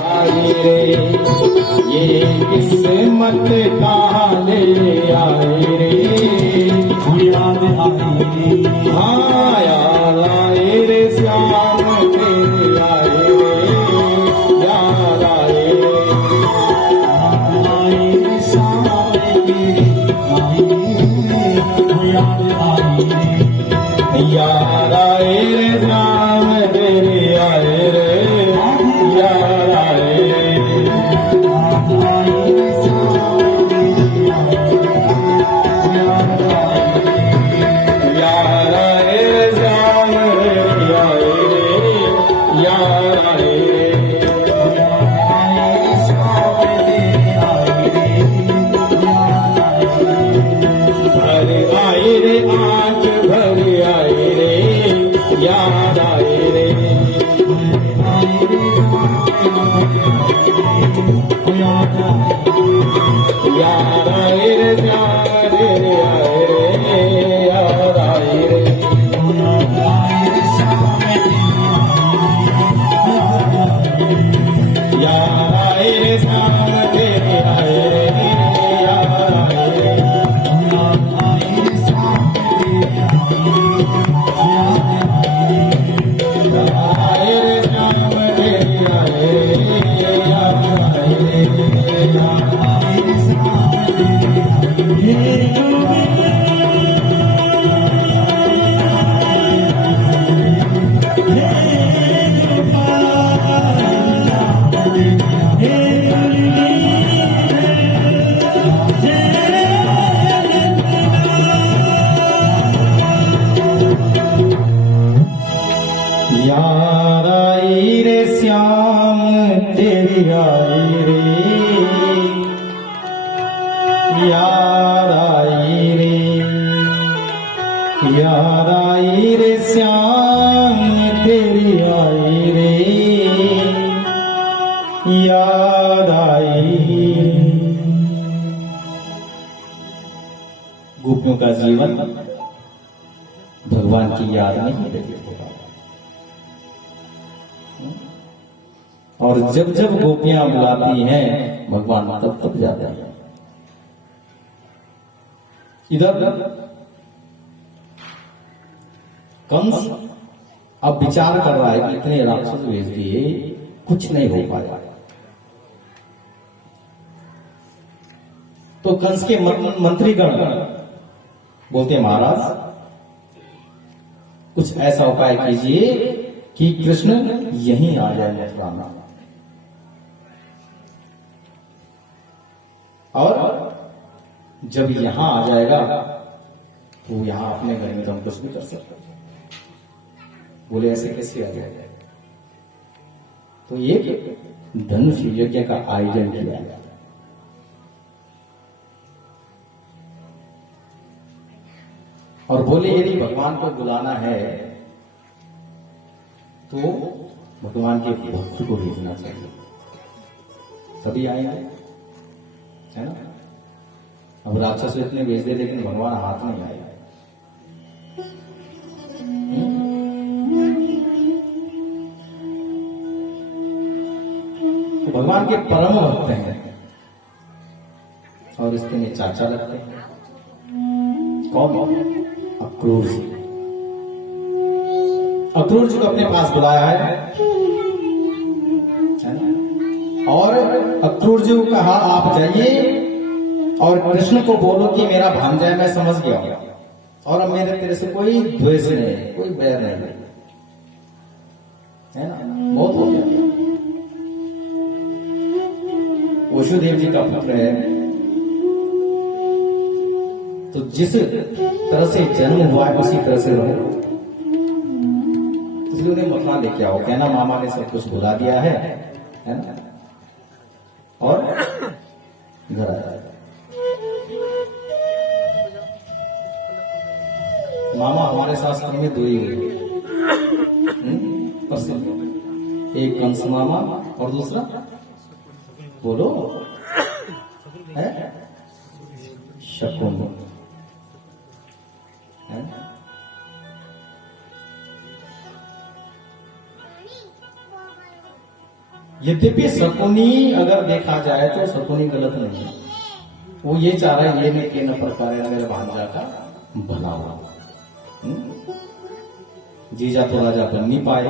आए रे ये किस्मत कहाँ ले आए रे याद आई हाँ याद आए रे श्याम तेरे आए रे याद आए रे याद आई याद आए रे श्याम तेरे आए रे याद आए रे याद आए रे श्याम तेरे आए रे याद आए रे भर आए रे आंख भर आए रे याद आए रे याद आए रे याद आए रे याद आए रे याद आए रे श्याम तेरे आए रे याद आए रे आए रे श्याम तेरे आए रे याद आए रे याद आए याद आई रे श्याम तेरी आई रे याद आई रे याद आई रे श्याम तेरी आई रे याद आई। गोपियों का जीवन भगवान की याद में ही व्यतीत होता है और जब जब गोपियां बुलाती हैं भगवान तब तब जाते हैं। इधर कंस अब विचार कर रहा है कि इतने राक्षस भेज दिए कुछ नहीं हो पाया, तो कंस के मंत्रीगण बोलते महाराज कुछ ऐसा उपाय कीजिए कि कृष्ण यहीं आ जाए मथुरा में और जब यहां आ जाएगा तो यहां अपने घर में तो हम कुछ भी कर सकते हैं। बोले ऐसे कैसे आ जाएगा? तो एक धनुष यज्ञ का आयोजन किया गया और बोले यदि भगवान को बुलाना है तो भगवान के भक्त को भेजना चाहिए, सभी आएंगे, है ना। अब राक्षस इतने भेज दे लेकिन भगवान हाथ नहीं आए। तो भगवान के परम भक्त हैं और इसके में चाचा लगते हैं। कौन? अक्रूर जी। अक्रूर जी को अपने पास बुलाया है ना? और अक्रूर जी को कहा आप जाइए और कृष्ण को बोलो कि मेरा भांजा है, मैं समझ गया और अब मेरे तेरे से कोई द्वेष नहीं, कोई बैर नहीं, है ना। बहुत हो गया। वसुदेव जी का पुत्र है, तो जिस तरह से जन्म हुआ है उसी तरह से रहो। इसलिए उन्हें मथुरा लेके आओ, कहना मामा ने सब कुछ भुला दिया है ना, और घर आ जाएगा। मामा हमारे शास्त्र में दो ही हुए, एक कंस मामा और दूसरा बोलो है शकुन, है? यद्यपि शकुनी अगर देखा जाए तो शकुनी गलत नहीं है। वो ये चाह रहा है ये नहीं के न प्रकार मेरे भांजा का भला हो। जीजा तो राजा बन नहीं पाए,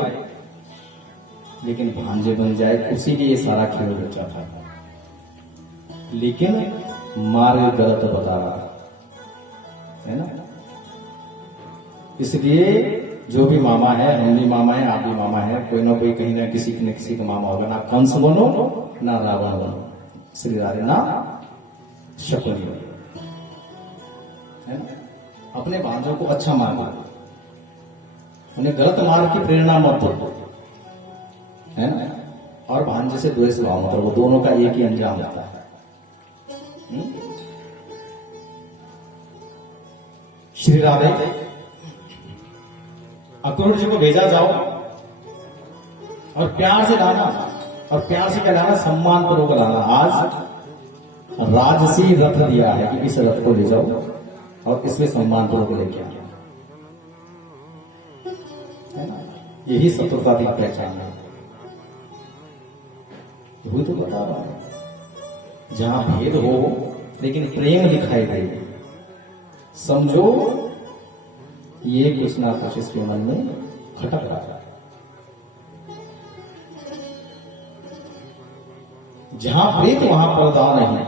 लेकिन भांजे बन जाए, उसी लिए ये सारा खेल रचा था। लेकिन मार्ग गलत बता रहा है ना। इसलिए जो भी मामा है, हम भी मामा है, आप भी मामा है, कोई ना कोई कहीं ना किसी न किसी का मामा होगा। ना कंस बनो ना रावण बनो, श्री राधे ना शकुनी बनो, है ना। अपने भांजों को अच्छा मार्ग, उन्हें गलत मार्ग की प्रेरणा मत दो, है ना। और भांजे से द्वेष भाव मत, वो दोनों का एक ही अंजाम होता है। श्री राधे अक्रूर जी को भेजा जाओ और प्यार से लाना, और प्यार से क्या लाना, सम्मान पूर्वक लाना। आज राजसी रथ दिया है कि इस रथ को ले जाओ और इसमें सम्मान पूर्वक लेके आना, है ना। यही शत्रुता की पहचान है। वही तो बता रहा है, जहां भेद हो लेकिन प्रेम दिखाई दे, समझो ये कुछ ना कुछ इसके मन में खटक रहा है। जहां प्रीत वहां पर्दा नहीं,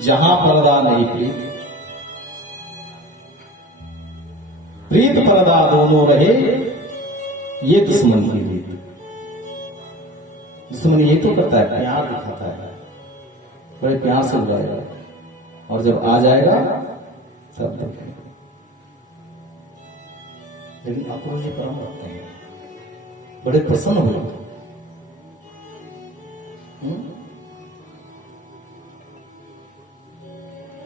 जहां पर्दा नहीं प्रीत पर्दा दोनों रहे, ये दुश्मन की रीत। दुश्मन ये तो करता है, प्यार दिखाता है, बड़े प्यार से बुलाएगा, और जब आ जाएगा सब देखेंगे। लेकिन अक्रूर जी परम भक्त हैं, बड़े प्रसन्न हुए,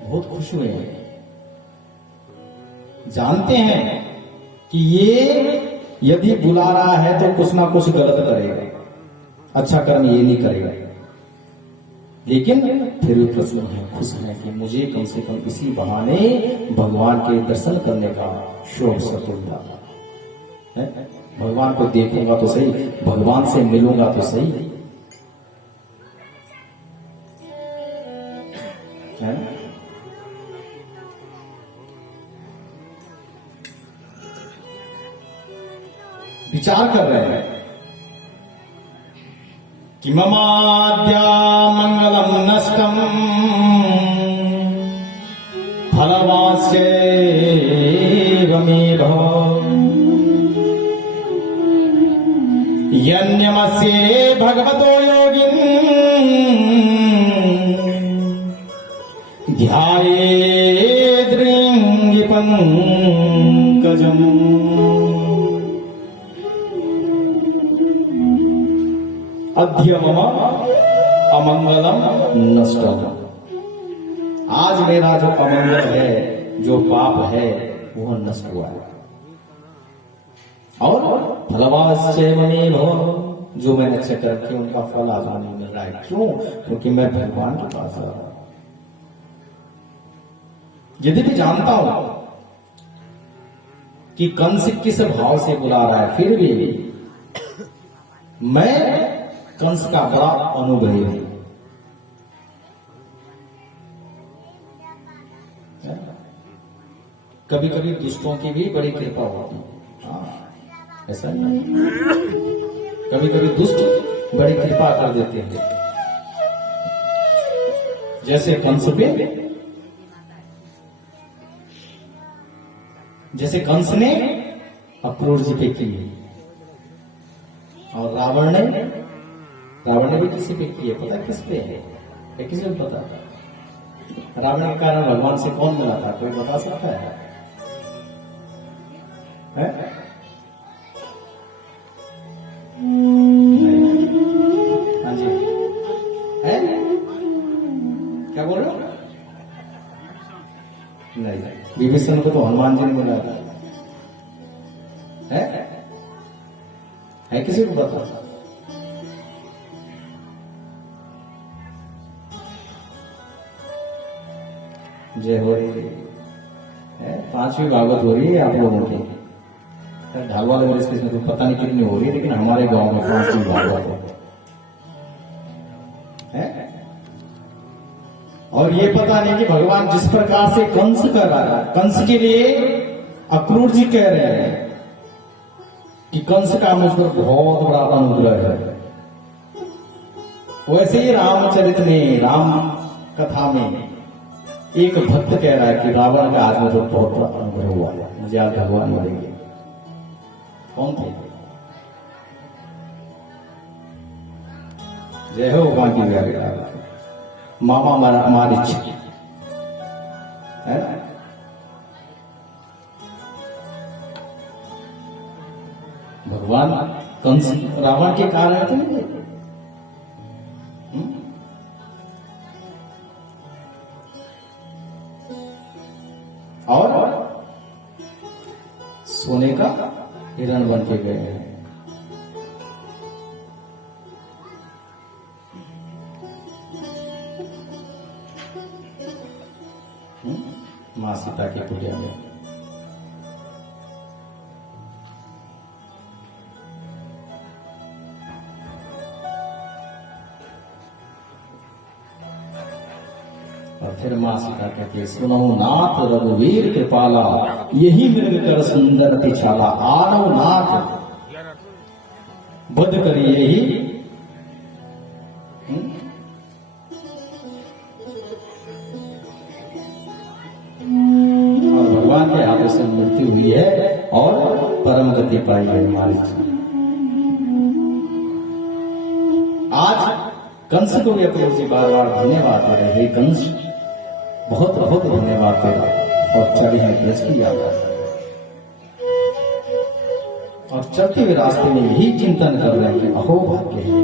बहुत खुश हुए हैं। जानते हैं कि ये यदि बुला रहा है तो कुछ ना कुछ गलत करेगा, अच्छा कर्म ये नहीं करेगा। लेकिन फिर भी प्रसन्न है, खुश है कि मुझे कम से कम इसी बहाने भगवान के दर्शन करने का शौक सतुल्ला है। भगवान को देखूंगा तो सही, भगवान से मिलूंगा तो सही, है ना। विचार कर रहे हैं कि ममाद्या मंगलम नष्टम फलवास्येव मे भव यन्यमस्ये भगवतो योगिन् ध्यायेद्रिंगि पंकजम्। अद्य मम अमंगलम नष्टम, आज मेरा जो अमंगल है, जो पाप है, वो नष्ट हुआ है। और फलवास्येव मे भव, जो मैंने अच्छे करके उनका फल आज नहीं मिल रहा है। क्यों? क्योंकि मैं भगवान के पास आ रहा हूं। यदि भी जानता हूं कि कंस किस भाव से बुला रहा है, फिर भी मैं कंस का बड़ा अनुभवी हूं। कभी कभी दुष्टों की भी बड़ी कृपा होती है, ऐसा नहीं। कभी कभी दुष्ट बड़ी कृपा कर देते हैं, जैसे कंस पे, जैसे कंस ने अक्रूर जी पे की, और रावण ने भी किसी पे किए। पता किस पे है? किसी को पता? रावण के कारण भगवान से कौन मिला था? कोई बता सकता है? हाँ जी, है? क्या बोल रहे हो? नहीं, विभीषण को तो हनुमान जी ने मिला था। है किसी को पता? जय हो रही है, 5वीं भागवत हो रही है आप लोगों की, ढाल वाले मेरे इसमें तो पता नहीं कितनी हो रही है, लेकिन हमारे गांव में 5 की भागवत है। और ये पता नहीं कि भगवान जिस प्रकार से कंस कर रहा है, कंस के लिए अक्रूर जी कह रहे हैं कि कंस का मुझ पर बहुत बड़ा अनुग्रह है। वैसे ही रामचरित में, राम कथा में एक भक्त कह रहा है कि रावण का आज मुझे बहुत बड़ा अनुग्रह हुआ, मुझे आज भगवान मिलेंगे। कौन थे? जय हो भगवान की व्याख्या, मामा मारिच है ना? भगवान कंस रावण के कारण थे। और सोने का हिरण बन के गए हैं। मां सीता की कुटिया में और फिर मां सीता कहती, सुनो नाथ रघुवीर कृपाला, यही मृग कर सुंदर पिछाला, आनो नाथ बध करी यही। और भगवान के हाथों से मृत्यु हुई है और परम गति पाई है हमारी। आज कंस को भी अक्रूर जी बार बार धन्यवाद दे रहे, कंस बहुत बहुत धन्यवाद दे रहा। और चले हैं ब्रज की यात्रा, और चलते हुए रास्ते में यही चिंतन कर रहे हैं, अहो भाग्य है।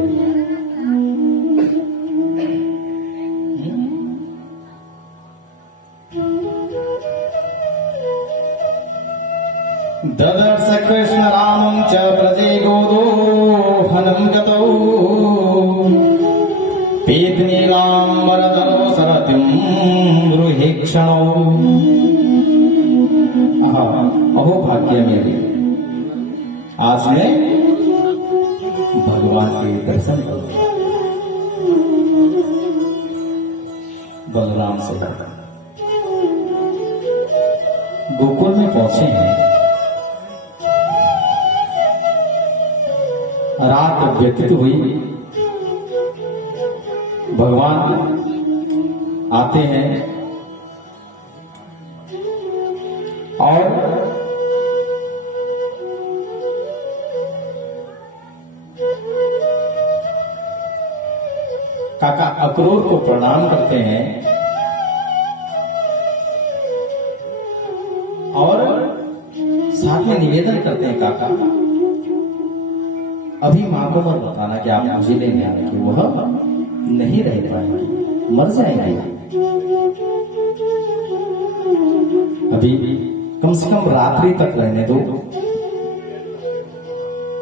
ददर्श कृष्ण रामं च प्रजे गोदोहनं गतौ, पीतनीलाम्बरधरो सरतिं गृहे क्षणौ। अहो भाग्य मेरे, आज मैं भगवान के दर्शन करूंगा। बलराम से गोकुल में पहुंचे हैं, रात व्यतीत हुई, भगवान आते हैं और काका अक्रूर को प्रणाम करते हैं और साथ में निवेदन करते हैं, काका अभी मां को मत बताना कि आप मुझे लेने आए, कि वह नहीं रह पाएंगे, मर जाएंगे। अभी कम से कम रात्रि तक रहने दो,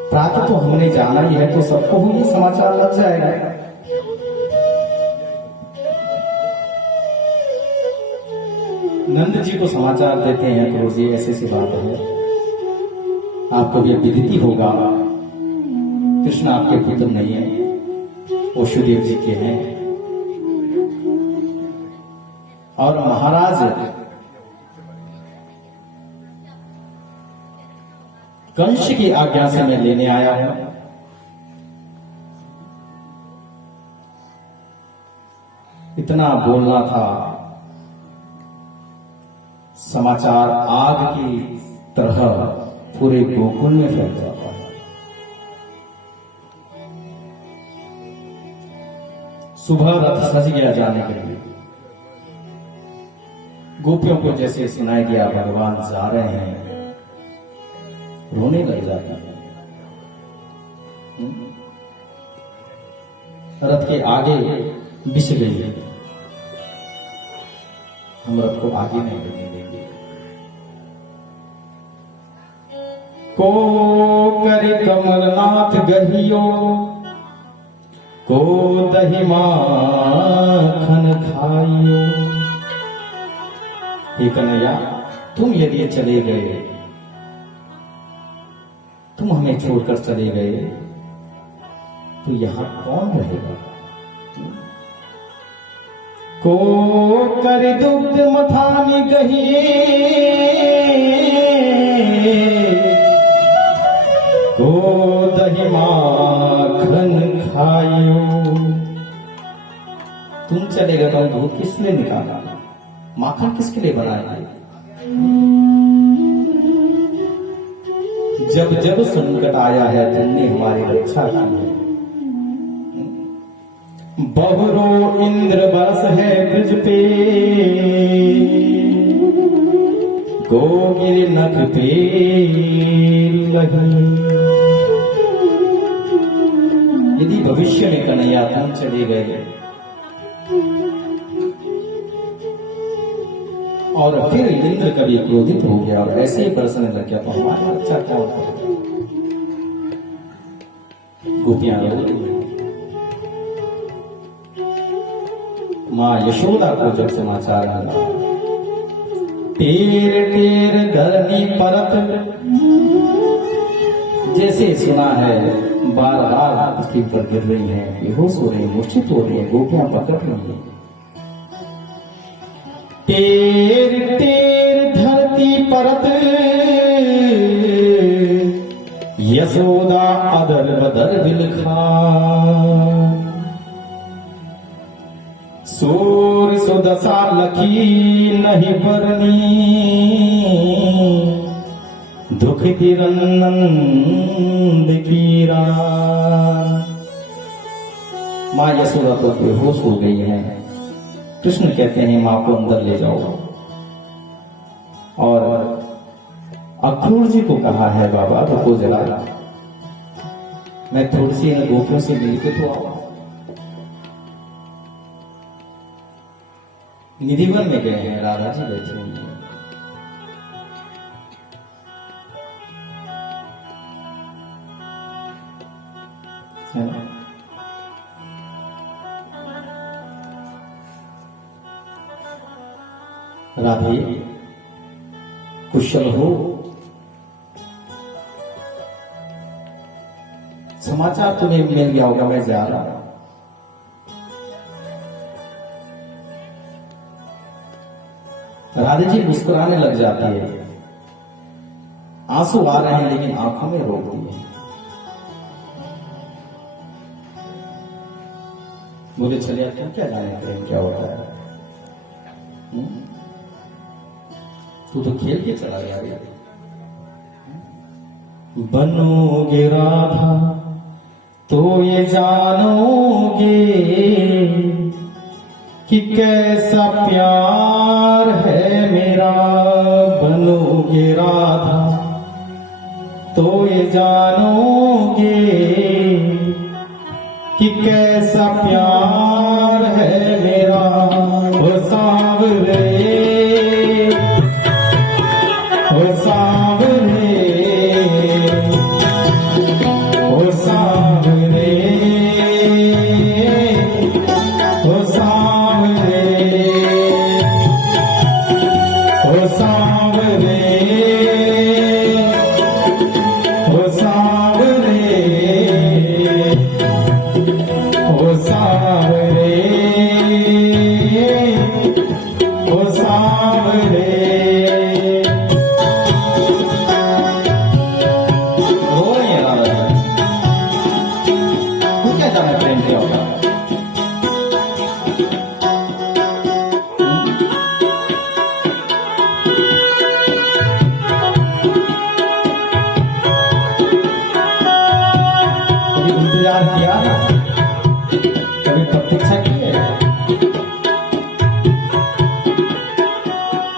प्रातः तो हमने जाना ही है, तो सबको ही समाचार लग जाएगा। नंद जी को समाचार देते हैं, अक्रूर जी ऐसी सी बात है, आपको भी विदित होगा, कृष्ण आपके पुत्र नहीं है, वो सुदेव जी के हैं। और महाराज कंस की आज्ञा से मैं लेने आया हूं। इतना बोलना था, समाचार आग की तरह पूरे गोकुल में फैल जाता है। सुबह रथ सज गया जाने के लिए, गोपियों को जैसे सुनाई दिया भगवान जा रहे हैं, रोने लग जाता है। रथ के आगे बिछ गई है, हम रथ को आगे नहीं बढ़ने देंगे। को करि कमलनाथ गहियो, को दही माखन खाइयो। हे कन्हैया, तुम यदि चले गए तुम हमें छोड़कर चले गए तो यहां कौन रहेगा? को कर दुग्ध मथानी गहिए, को दही माखन खाइयो। तुम चले गए तो दूध किस लिए निकाला, माखन किसके लिए बनाया? जब जब संकट आया है तुमने हमारी रक्षा की है। बहुरो इंद्र बरस है ब्रज पे, गोगिर नख पे लगी। यदि भविष्य में कन्हैया तुम चले गए और फिर इंद्र कभी क्रोधित हो गया और ऐसे ही बरसने लग गया तो हमारा अच्छा क्या होता? गोपियां मां यशोदा को जब समाचार मिला, टेर टेर धरनी परत, जैसे सुना है बार बार उसके ऊपर गिर रही है, बेहोश हो रही है, मूर्छित हो रही है, गोपियां पकड़ रही है। टेर टेर धरती परत, यशोदा अदर बदर बिलखा। सूर सुदशा लखी नहीं बरनी, दुखित नंद की रात। मां यशोदा तो बेहोश हो गई है। कृष्ण कहते हैं मां को अंदर ले जाओ, और अक्रूर जी को कहा है बाबा रुको जरा, मैं थोड़ी सी इन गोपियों से मिलके तो आऊं। निधिवन में गए हैं, राधा जी बैठे हुए हैं। राधे कुशल हो? समाचार तुम्हें मिल गया होगा मैं जा रहा हूं। राधे जी मुस्कुराने लग जाती है, आंसू आ रहे हैं लेकिन आंखों में रोक दिए। बोले चलिए तुम क्या जानते हैं क्या होता है? तू तो खेल के चला गया। बनोगे राधा तो ये जानोगे कि कैसा प्यार है मेरा। बनोगे राधा तो ये जानोगे कि कैसा प्यार है मेरा। ओ सांवरे, ओ सांवरे, ओ सांवरे, ओ सांवरे, ओ सांवरे, ओ सांवरे, ओ सांवरे, ओ सांवरे। इंतजार किया, कभी प्रतीक्षा की है?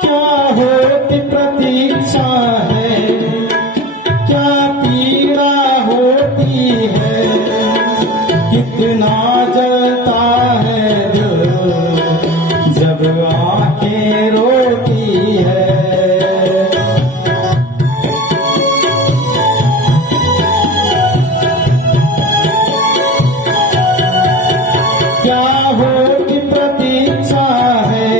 क्या होती प्रतीक्षा है, क्या पीड़ा होती है, कितना जलता है दिल जब आंखें रोती है। क्या होती प्रतीक्षा है,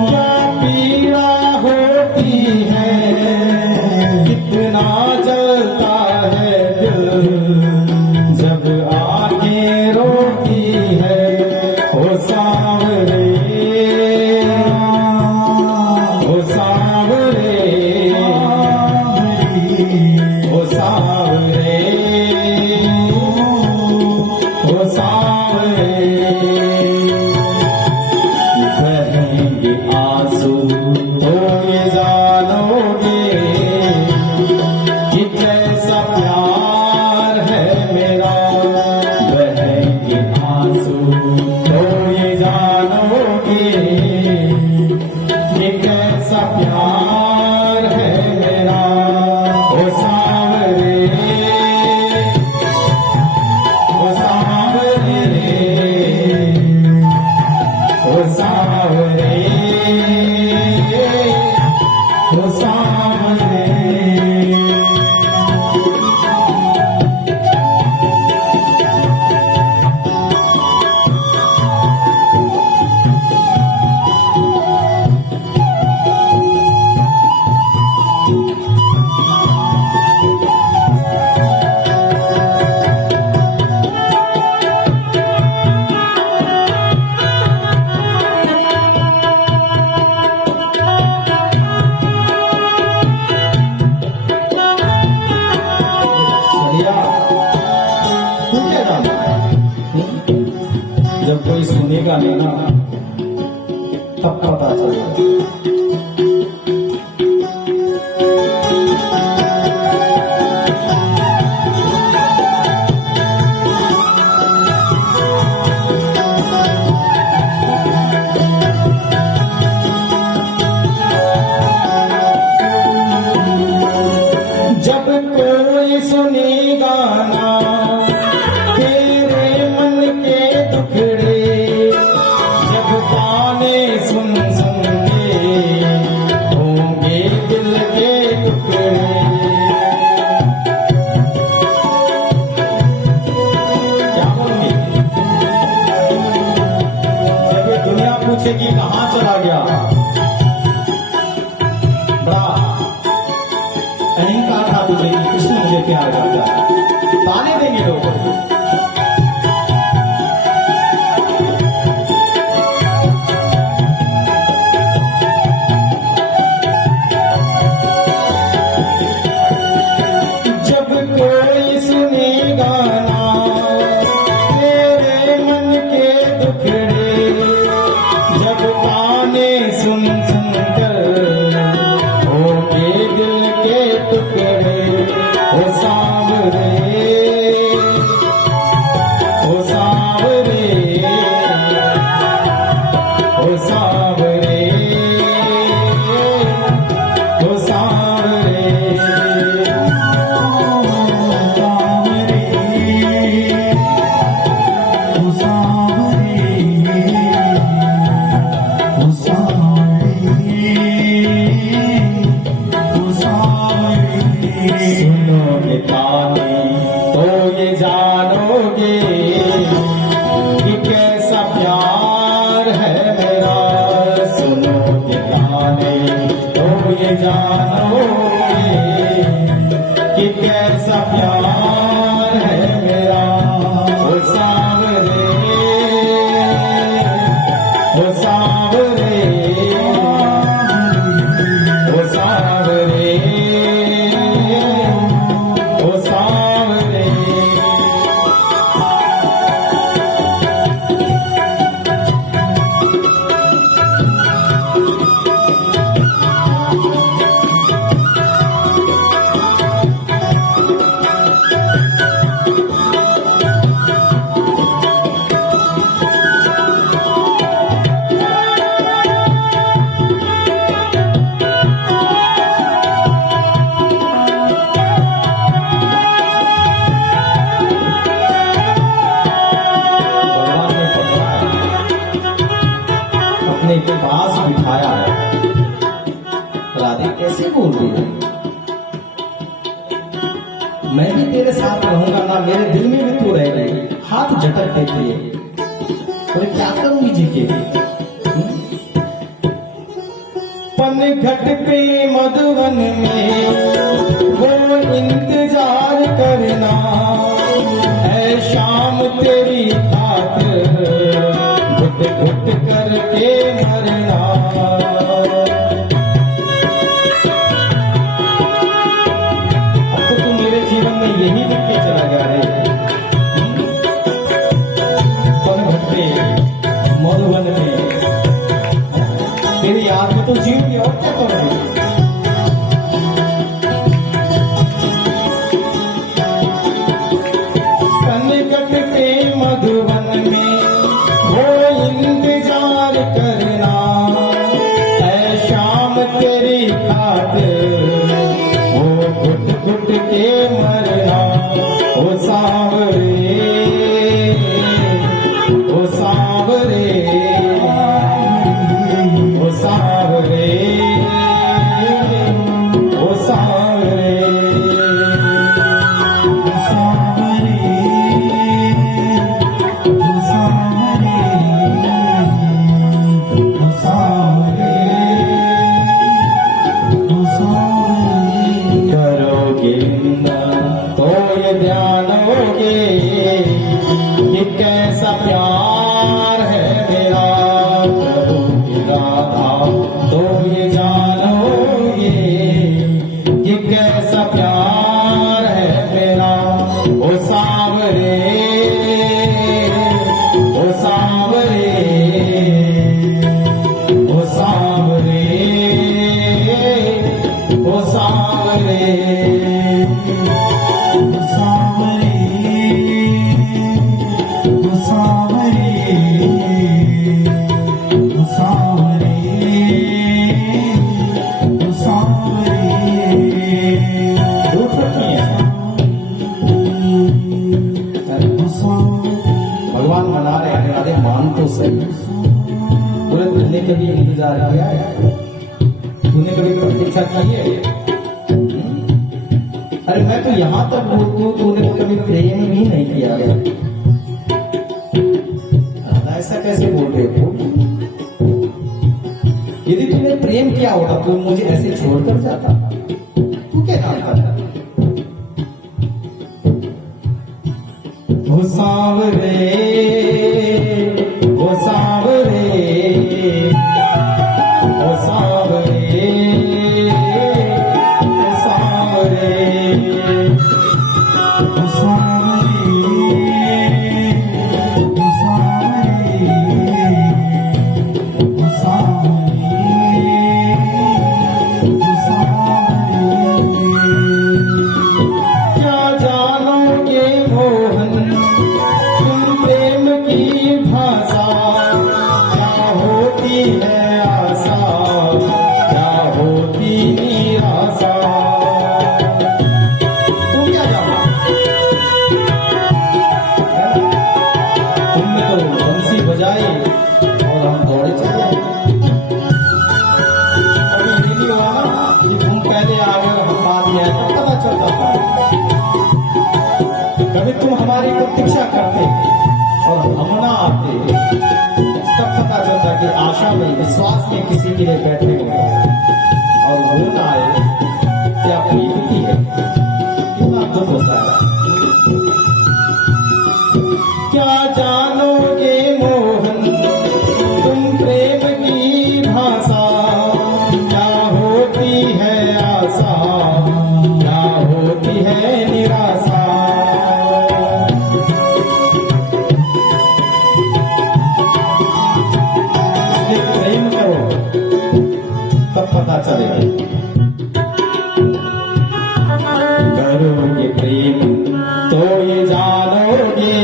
क्या पीड़ा होती है, कितना जलता जब कोई सुनेगा नहीं ना तब पता चलेगा। जब कोई सुनेगा ना तेरे मन के दुखड़े, जब ताने सुन सुन के होंगे दिल के टुकड़े। क्या बोलूंगी? जब ये दुनिया पूछेगी कहाँ चला गया, बड़ा अहंकार था तुझे कि कृष्ण मुझे प्यार करता है, ताने देंगे लोग। जब कोई सुनेगा ना तेरे मन के दुखड़े, जब ताने सुन सुन कर होंगे दिल के टुकड़े। ओ सांवरे, ओ सांवरे, ओ सांवरे, ओ सांवरे, सुनोगे ताने तो ये जानोगे कि कैसा प्यार है मेरा। सुनोगे ताने तो ये जानोगे कि कैसा प्यार है मेरा। ओ सांवरे, ओ सांवरे, ओ सांवरे, ओ सांवरे। भगवान ने पकड़ा अपने पास बिठाया है। राधे कैसे बोल रही है, मैं भी तेरे साथ रहूंगा ना, मेरे दिल में भी तू रह गई। हाथ झटक देती है, और क्या करूंगी जी के। पनघट पे मधुवन में वो इंतजार करना, है शाम तेरी खातिर घुट घुट करके मरना। अब तो तू मेरे जीवन में यही लिख के चला गया रे। पनघट पे मधुवन में तेरी याद में तो जीव की और क्या करोगे। पनघट पे मधुवन में वो इंतजार करना, भगवान मना रहे हैं, राधे मान तो सही। बोले तुमने कभी इंतजार किया है? तूने कभी प्रतीक्षा की है? अरे मैं तो यहां तक बोलूं, तूने कभी प्रेम भी नहीं किया है। ऐसा कैसे बोल रहे हो? यदि तूने प्रेम किया होता तू मुझे ऐसे छोड़कर जाता? तू क्या जानता था? ओ सांवरे, ओ सांवरे, ओ सांवरे, ओ सांवरे, ओ क्या जानोगे मोहन तुम प्रेम की भाषा, क्या होती है आशा, क्या होती निराशा। तुम क्या जानो? तुमने तो बंसी बजाई और हम दौड़े चले। अभी ये नहीं हुआ ना कि तुम पहले आ गए और हम बाद में आए, तब पता चलता था। कभी तुम हमारी प्रतीक्षा करते और हम ना आते, तब पता चलता कि आशा में, विश्वास में किसी के लिए बैठे हुए और वो ना आए, क्या बीतती है, कितना दुख होता है। क्या जानोगे मोहन तुम प्रेम की भाषा, क्या होती है आशा, क्या होती है निराशा। ये प्रेम करो तब पता चलेगा। करोगे प्रेम तो ये जानोगे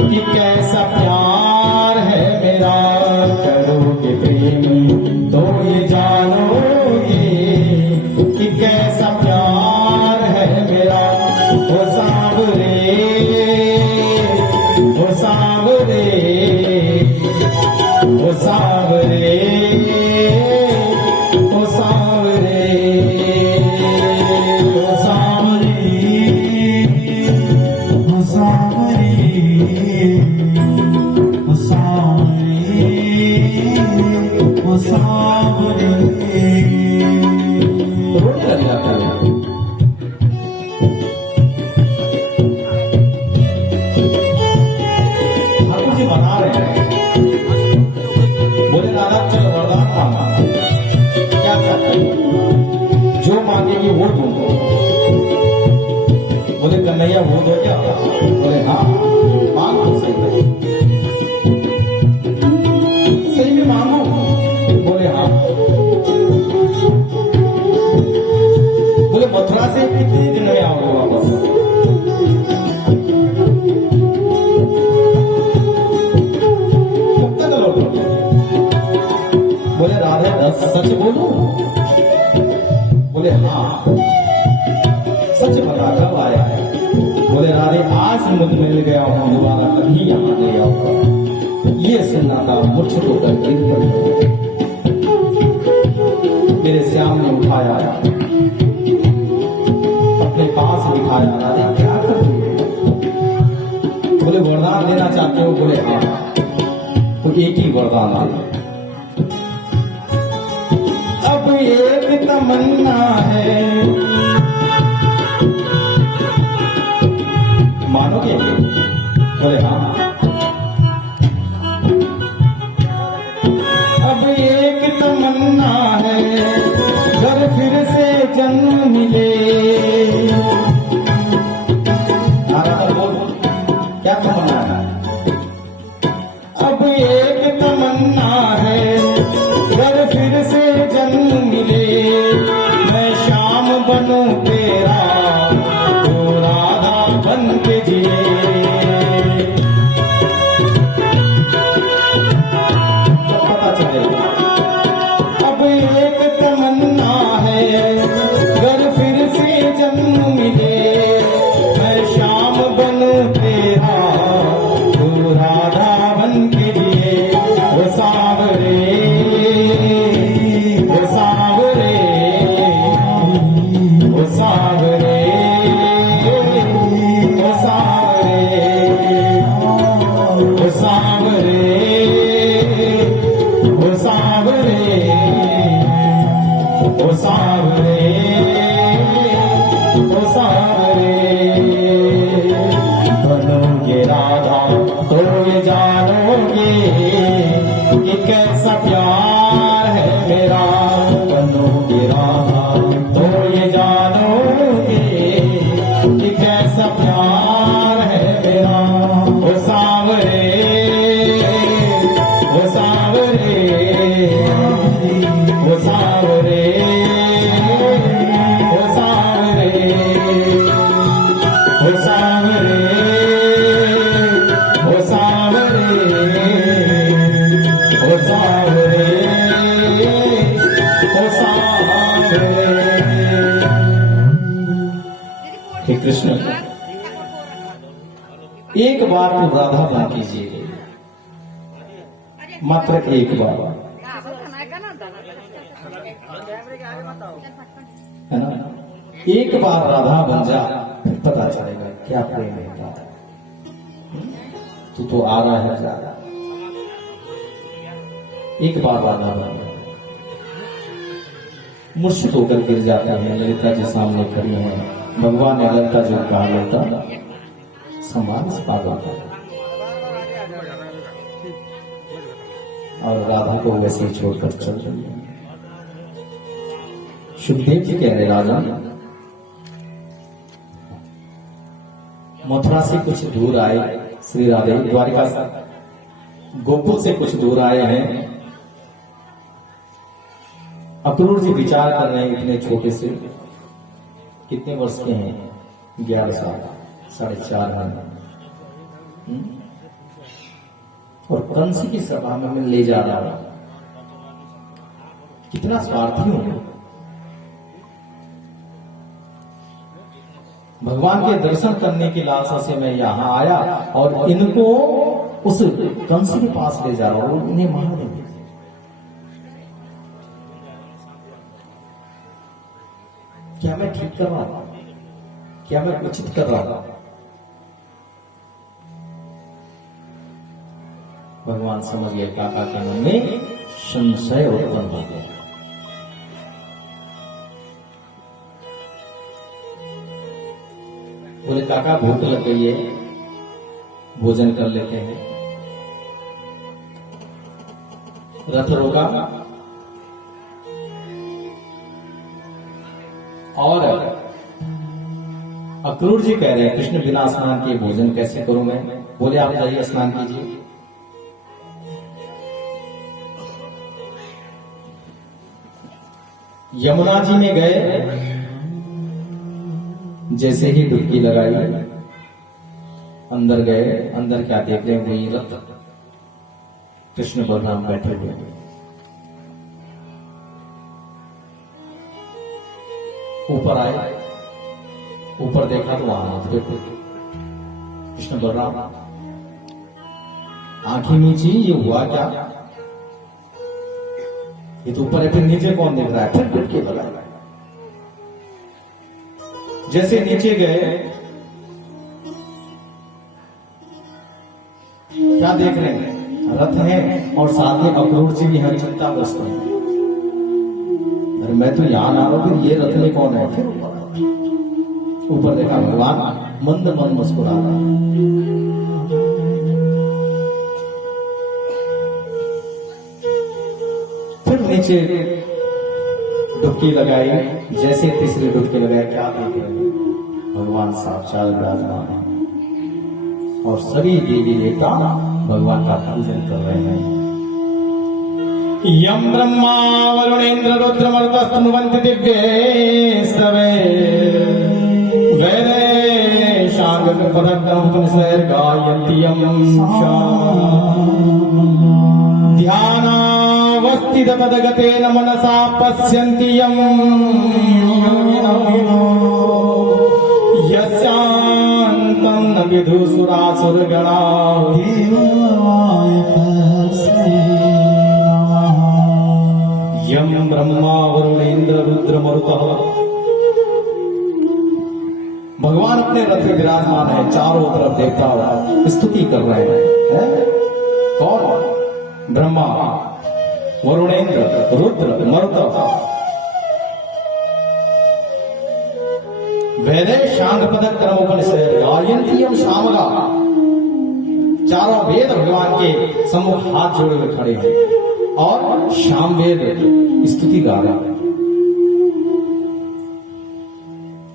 कि कैसा प्यार है मेरा। करोगे प्रेम तो ये जानोगे कि कैसा प्यार है मेरा। ओ सांवरे, ओ सांवरे, ओ सांवरे, ओ सांवरे, ओ सांवरे, रोने लग जाता है। ठाकुर जी बना रहे हैं, बोले दादा चल वरदान मांगा। क्या चाहते हो? जो मांगेगी वो दूंगा। बोले कन्हैया वो दो क्या? बोले हाँ, मांग तो सही है। सही में मांगू? बोले हाँ। बोले मथुरा से कितने दिन में आओगे वापस? कब तक लौटोगे? बोले राधे 10 सच बोलो? बोले हाँ। सच बता कब आया है? बोले राधे आज मुझ मिल गया हूँ, दोबारा कभी यहाँ नहीं आऊंगा। ये सुनना था, मुझको होकर गिर पड़ी। मेरे श्याम ने उठाया, अपने पास दिखाया। राधे क्या कर रही हो? बोले वरदान देना चाहते हो? बोले हाँ। तो एक ही वरदान दे। अब एक तमन्ना है, मानोगे? बोले हाँ। अब एक तमन्ना है, घर फिर से जन्म मिले। बोल क्या तमन्ना है? अब एक तमन्ना है, घर फिर से जन्म मिले। मैं श्याम बनूं तेरा, तो राधा बन के जिए। तो पता चलेगा। अब एक तमन्ना है, घर फिर से जन्म मिले। मैं श्याम बनूं तेरा, सांवरे, ओ सांवरे, बनोगे राधा तो ये जानोगे कि कैसा प्यार है मेरा। बनोगे राधा तो ये जानोगे कि कैसा प्यार है मेरा। ओ सांवरे, ओ सांवरे, ओ सांवरे, ओ सांवरे, ओ सांवरे, ओ सांवरे, ओ सांवरे, ओ सांवरे। हे कृष्ण, एक बार तो राधा बन कीजिए, मात्र एक बार, है ना। एक बार राधा बन जा, फिर पता चलेगा क्या प्रेम है क्या। तू आ रहा है जा रहा, एक बार राधा बन जा। मूर्छित होकर गिर जाते हैं। ललिता जी सामने खड़ी हैं। भगवान ने ललिता जो कहा, ललिता सम्मान से पागल, और राधा को वैसे ही छोड़कर चल रही है। सुखदेव जी कह रहे, राजा मथुरा से कुछ दूर आए श्री राधे, द्वारिका गोकुल से कुछ दूर आए हैं। अक्रूर जी विचार कर रहे हैं, इतने छोटे से, कितने वर्ष के हैं, 11 साल, 4.5 हैं, और कंस की सभा में मैं ले जा रहा हूं। कितना स्वार्थी हूं। भगवान के दर्शन करने की लालसा से मैं यहां आया और इनको उस कंस के पास ले जा रहा हूं, इन्हें मार देंगे। क्या मैं ठीक कर रहा हूं? क्या मैं उचित कर रहा हूं? भगवान समझ गए काका के मन में संशय उत्पन्न हो गया। बोले, काका भूख लग गई है, भोजन कर लेते हैं। रथ रोका और अक्रूर जी कह रहे हैं, कृष्ण बिना स्नान किए भोजन कैसे करूं मैं? बोले, आप जाइए स्नान कीजिए। यमुना जी में गए, जैसे ही डुबकी लगाई, अंदर गए। अंदर क्या देख रहे हैं, वही रथ, कृष्ण बलराम बैठे हुए। ऊपर आए, ऊपर देखा तो वहां कृष्ण बलराम, आंखें नीची, ये हुआ क्या? ये तो ऊपर है, फिर नीचे कौन देख रहा है? फिर डुबकी लगाई। जैसे नीचे गए, क्या देख रहे हैं? रथ है और साथ में अक्रूर जी भी हैं, चिंताग्रस्त हैं। अरे मैं तो यहां आ रहा हूं, फिर ये रथ में कौन है? फिर ऊपर देखा भगवान मंद मंद मुस्कुरा रहा है। फिर नीचे डुबकी लगाई, जैसे तीसरी डुबकी लगाई, क्या देख रहे हैं? भगवान साक्षात विराजमान है और सभी देवी देवता भगवान का पूजन कर रहे हैं। यम ब्रह्मा वरुणेन्द्र रुद्र मरुतस्तनुवन्ति दिव्ये स्तवे वेदे शांग पदक्रम पुनसैर गायन्ति यम ध्यानावस्थित पदगतेन मनसा पश्यन्ति यम यस्यान्तं न विदुसुरासुरगणा यम ब्रह्मा वरुणेन्द्र रुद्र मरुतः। भगवान अपने रथ में विराजमान है, चारों तरफ देवता स्तुति कर रहे हैं। कौन? ब्रह्मा, वरुणेन्द्र, रुद्र, मरुतः। वेदे शांग पदक क्रमोपनिषद गायंतीयम शामगा। चारों वेद भगवान के सम्मुख हाथ जोड़े हुए खड़े हैं और शाम वेद स्तुति गा रहा है।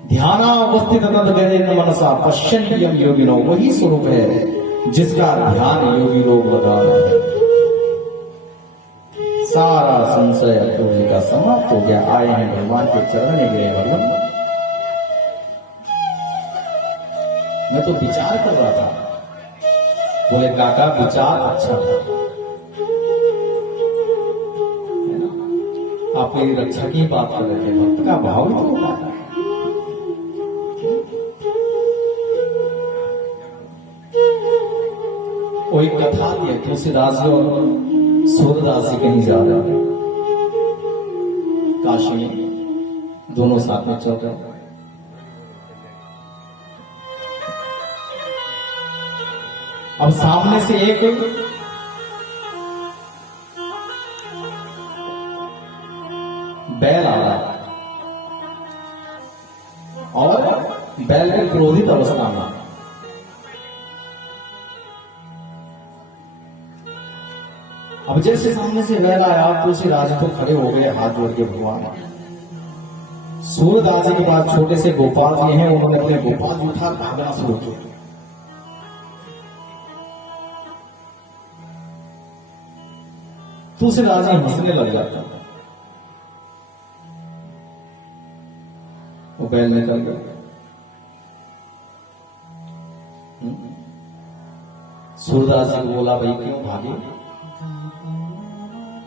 ध्यानावस्थित तद्गतेन मनसा पश्यन्त्यम योगिनो, वही स्वरूप है जिसका ध्यान योगी लोग लगा रहे हैं। सारा संशय अक्रूर का समाप्त हो गया। आए हैं भगवान के चरण में गए। भगवान मैं तो विचार कर रहा था। बोले काका विचार अच्छा था, आप मेरी रक्षा की बात कर रहे थे, भक्त का भाव तो होता है। वो एक कथा थी, तुलसीदास जी और सूरदास जी कहीं जा रहे हैं काशी में, दोनों साथ में चल रहे हैं। अब सामने से एक बैल आ रहा है और बैल के क्रोधित अवस्था में। अब जैसे सामने से बैल आया, तुलसीदास जी तो खड़े हो गए हाथ जोड़ के भगवान। सूरदास जी के बाद छोटे से गोपाल जी हैं, उन्होंने अपने गोपाल जी उठा भागना शुरू किया। तुलसीदास जी हंसने लग जाता, वो बैल निकल गया। सूरदास जी को बोला, भाई क्यों भागे?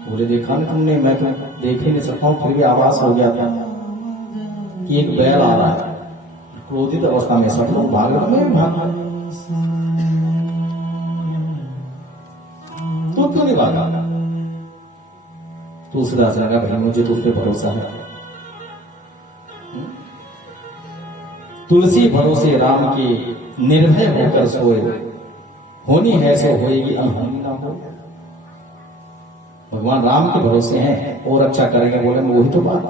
बोले देखा नहीं तुमने, मैं तो देख ही नहीं सकता हूं, फिर भी आवाज हो गया था कि एक बैल आ रहा है। क्रोधित अवस्था में सब लोग भाग रहे, मैं भाग रहा, तो क्यों नहीं भागा? तुलसीदास ने कहा, भाई मुझे तो उस पर भरोसा है। तुलसी भरोसे राम के निर्भय होकर सोए, होनी है सो होएगी, अनहोनी ना हो। भगवान राम के भरोसे हैं और रक्षा करेंगे। बोले वही तो बात।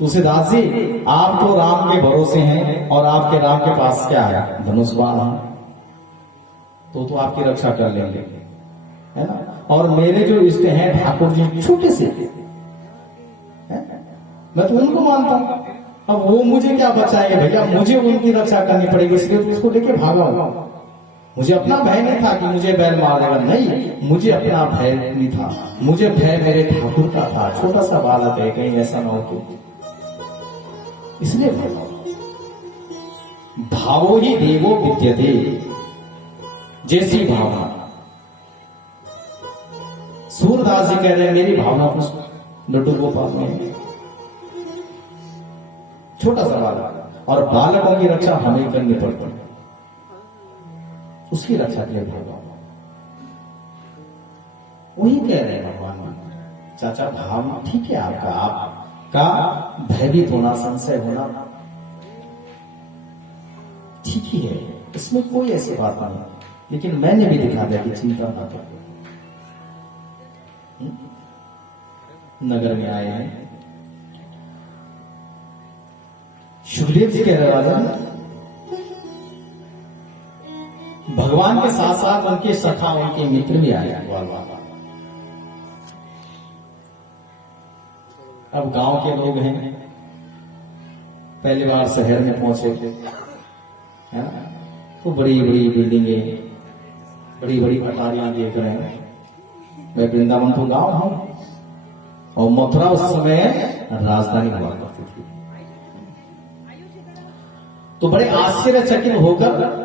तुलसीदास जी आप तो राम के भरोसे हैं और आपके राम के पास क्या है? धनुष बाण है, तो आपकी रक्षा कर लेंगे, है ना। और मेरे जो इष्ट हैं ठाकुर जी छोटे से, मैं तो उनको मानता हूं। अब वो मुझे क्या बचाएंगे भैया? मुझे उनकी रक्षा करनी पड़ेगी, इसलिए तो उसको लेके भागा हुआ। मुझे अपना भय नहीं था कि मुझे बैल मार देगा, नहीं, मुझे अपना भय नहीं था, मुझे भय मेरे ठाकुर का था। छोटा सा बालक है, कहीं ऐसा ना हो तो, इसलिए भागा। भावो ही देवो विद्यते, जैसी भावना। सूरदास जी कह रहे हैं मेरी भावना कुछ लड्डू गोपाल में, छोटा सा बालक, और बालकों की रक्षा हमें करनी पड़ती है, उसकी रक्षा के लिए भगवान वही कह रहे हैं। भगवान चाचा भाव ठीक है आपका भयभीत होना, संशय होना ठीक ही है, इसमें कोई ऐसी बात नहीं, लेकिन मैंने भी दिखा दिया कि चिंता ना करो। नगर में आए हैं, सुखदेव जी कह रहे राजा, भगवान के साथ साथ उनके सखा, उनके मित्र भी आए। अब गांव के लोग हैं, पहली बार शहर में पहुंचे, है ना, तो बड़ी बड़ी बिल्डिंगें, बड़ी बड़ी अटारियां देख रहे हैं। मैं वृंदावन तो गांव हूं और मथुरा उस समय राजधानी हुआ करती थी। तो बड़े आश्चर्यचकित होकर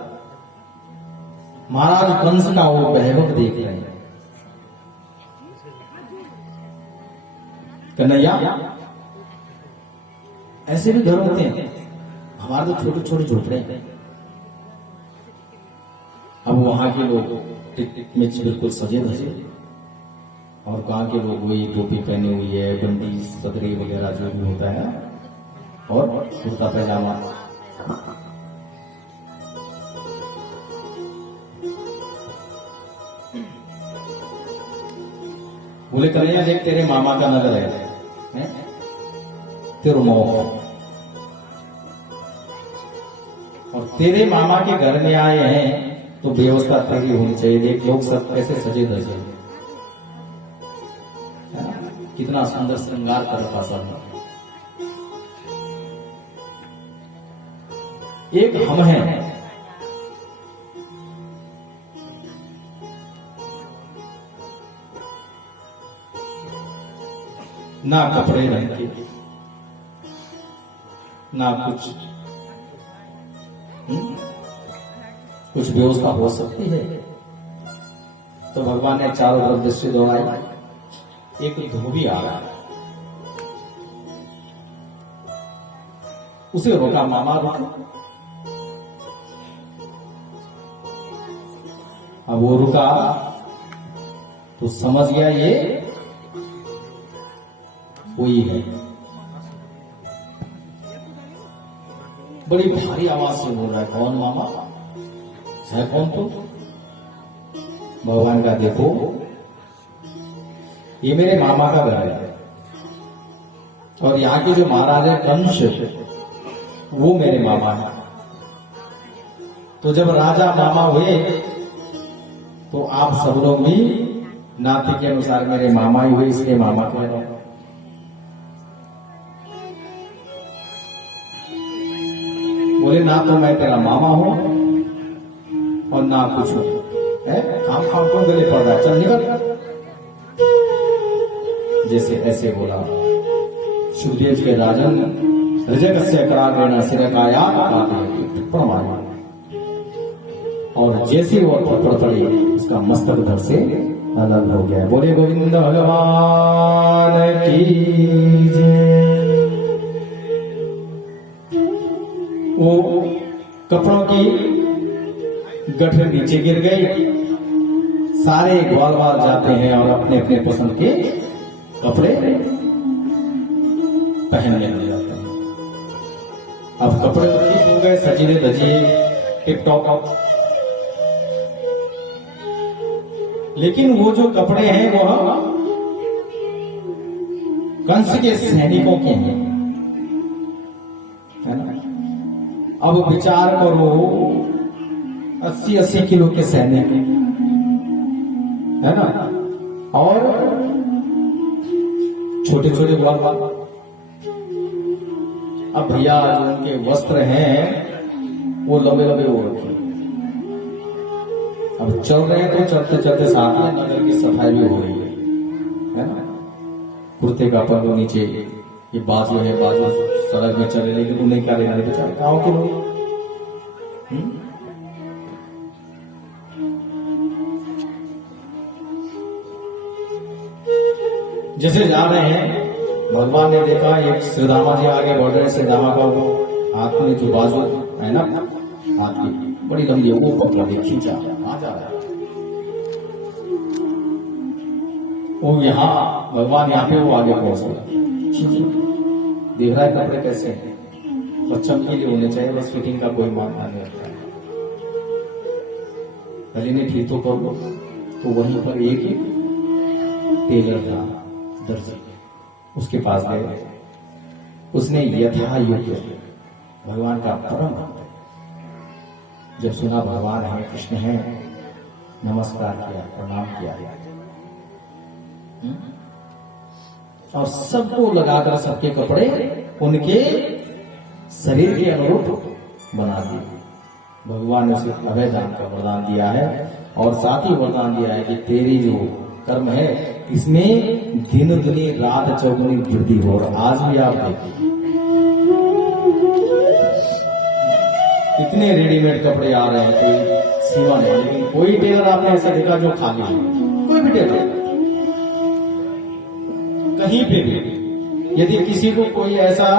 महाराज कंस का वो वैभव देख रहे हैं। कन्हैया, ऐसे भी घर होते हैं, हमारे तो छोटे छोटे झोपड़े हैं। अब वहां के लोग में बिल्कुल सजे धजे, और गांव के लोग वही टोपी पहनी हुई है, बंदी सदरी वगैरह जो भी होता है, और कुर्ता पैजामा। बोले कन्हैया देख, तेरे मामा का नगर है? तेरे मौ तेरे मामा के घर में आए हैं तो व्यवस्था तेरी होनी चाहिए। देख लोग सब कैसे सजे धजे, है ना? कितना सुंदर श्रृंगार कर रखा सब। एक हम हैं, ना कपड़े रंग के, ना कुछ कुछ व्यवस्था हो सकती है। तो भगवान ने चारों तरफ दृष्टि दौड़ाई। एक धोबी आ रहा है, उसे रोका, मामा रुको। अब वो रुका तो समझ गया ये कोई है। बड़ी भारी आवाज से बोल रहा है, कौन मामा है, कौन तू? भगवान का देखो ये मेरे मामा का घर है, और यहाँ के जो महाराज है कंस, वो मेरे मामा है। तो जब राजा मामा हुए तो आप सब लोग भी नाते के अनुसार मेरे मामा ही हुए, इसलिए मामा कह रहा हूं। बोले ना तो मैं तेरा मामा हूं और ना कुछ हूं, है काम काम को गले पड़ रहा है, चल निकल। जैसे ऐसे बोला सुखदेव के राजन रजक से कराग्रेण सिरकाया प्रमाण, और जैसे वो थप्पड़ पड़ी उसका मस्तक धड़ से अलग हो गया। बोले गोविंद भगवान की जय। वो कपड़ों की गठरी नीचे गिर गई। सारे ग्वालवाल जाते हैं और अपने अपने पसंद के कपड़े पहनने लग जाते हैं। अब कपड़े तो ठीक हो गए, सजीले धजिए टिप टॉप, लेकिन वो जो कपड़े हैं वह कंस के सैनिकों के हैं, है ना? अब विचार करो 80-80 किलो के सैनिक, है ना, और छोटे छोटे ग्वालवाल। अब भैया जो उनके वस्त्र हैं वो लंबे लंबे हो रखे। अब चल रहे हैं तो चलते चलते साथ में नगर की सफाई भी हो रही है ना? कुर्ते का पल्लू नीचे, ये बाजू है, बाजू सड़क में चले, लेकिन उन्हें क्या लेना है बेचारे गाँव के लोग। जैसे जा रहे हैं भगवान ने देखा एक श्रीदामा जी आगे बढ़ रहे, श्रीदामा का वो हाथ में जो बाजू है ना हाथ की बड़ी लंबी है, वो पकड़ा दे, खींचा, कहां जा रहा है वो? यहाँ भगवान यहाँ पे, वो आगे पहुंच गया। देख रहा है कपड़े कैसे हैं, बच्चों के लिए होने चाहिए, बस फिटिंग का कोई मामला नहीं होता है। पहले ने ठीक तो कर लो। तो वहीं पर एक टेलर था, दर्जी, उसके पास गए। उसने यथा योग्य भगवान का परम भक्त जब सुना भगवान है, कृष्ण है, नमस्कार किया, प्रणाम किया, और सबको लगाकर सबके कपड़े उनके शरीर के अनुरूप बना दिए। भगवान ने उसे अभय दान का वरदान दिया है, और साथ ही वरदान दिया है कि तेरी जो कर्म है इसमें दिन दुनी रात चौगुनी वृद्धि हो। और आज भी आप देखिए इतने रेडीमेड कपड़े आ रहे हैं, कोई सीमा नहीं, लेकिन कोई टेलर आपने ऐसा देखा जो खाली है? कोई भी टेलर कहीं पे भी, यदि किसी को कोई ऐसा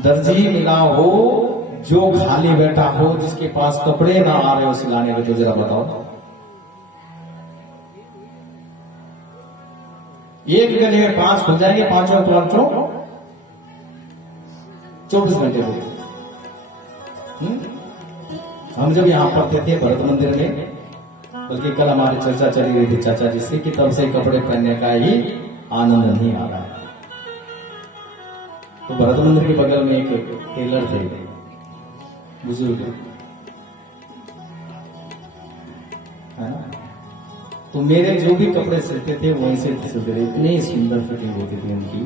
दर्जी मिला हो जो खाली बैठा हो, जिसके पास कपड़े ना आ रहे हो सिलाने के, तो जरा बताओ। एक गले में 5 खुल जाएंगे, पांचों 24 घंटे हो गए। हम जब यहां पढ़ते थे भरत मंदिर में, बल्कि कल हमारी चर्चा चली रही थी चाचा जी से कि तब से कपड़े पहनने का ही आनंद नहीं आ रहा है। तो भरत मंदिर के बगल में एक टेलर थे, बुजुर्ग, है ना। तो मेरे जो भी कपड़े सिलते थे वहीं से सिलते थे, इतनी सुंदर फिटिंग होती थी उनकी।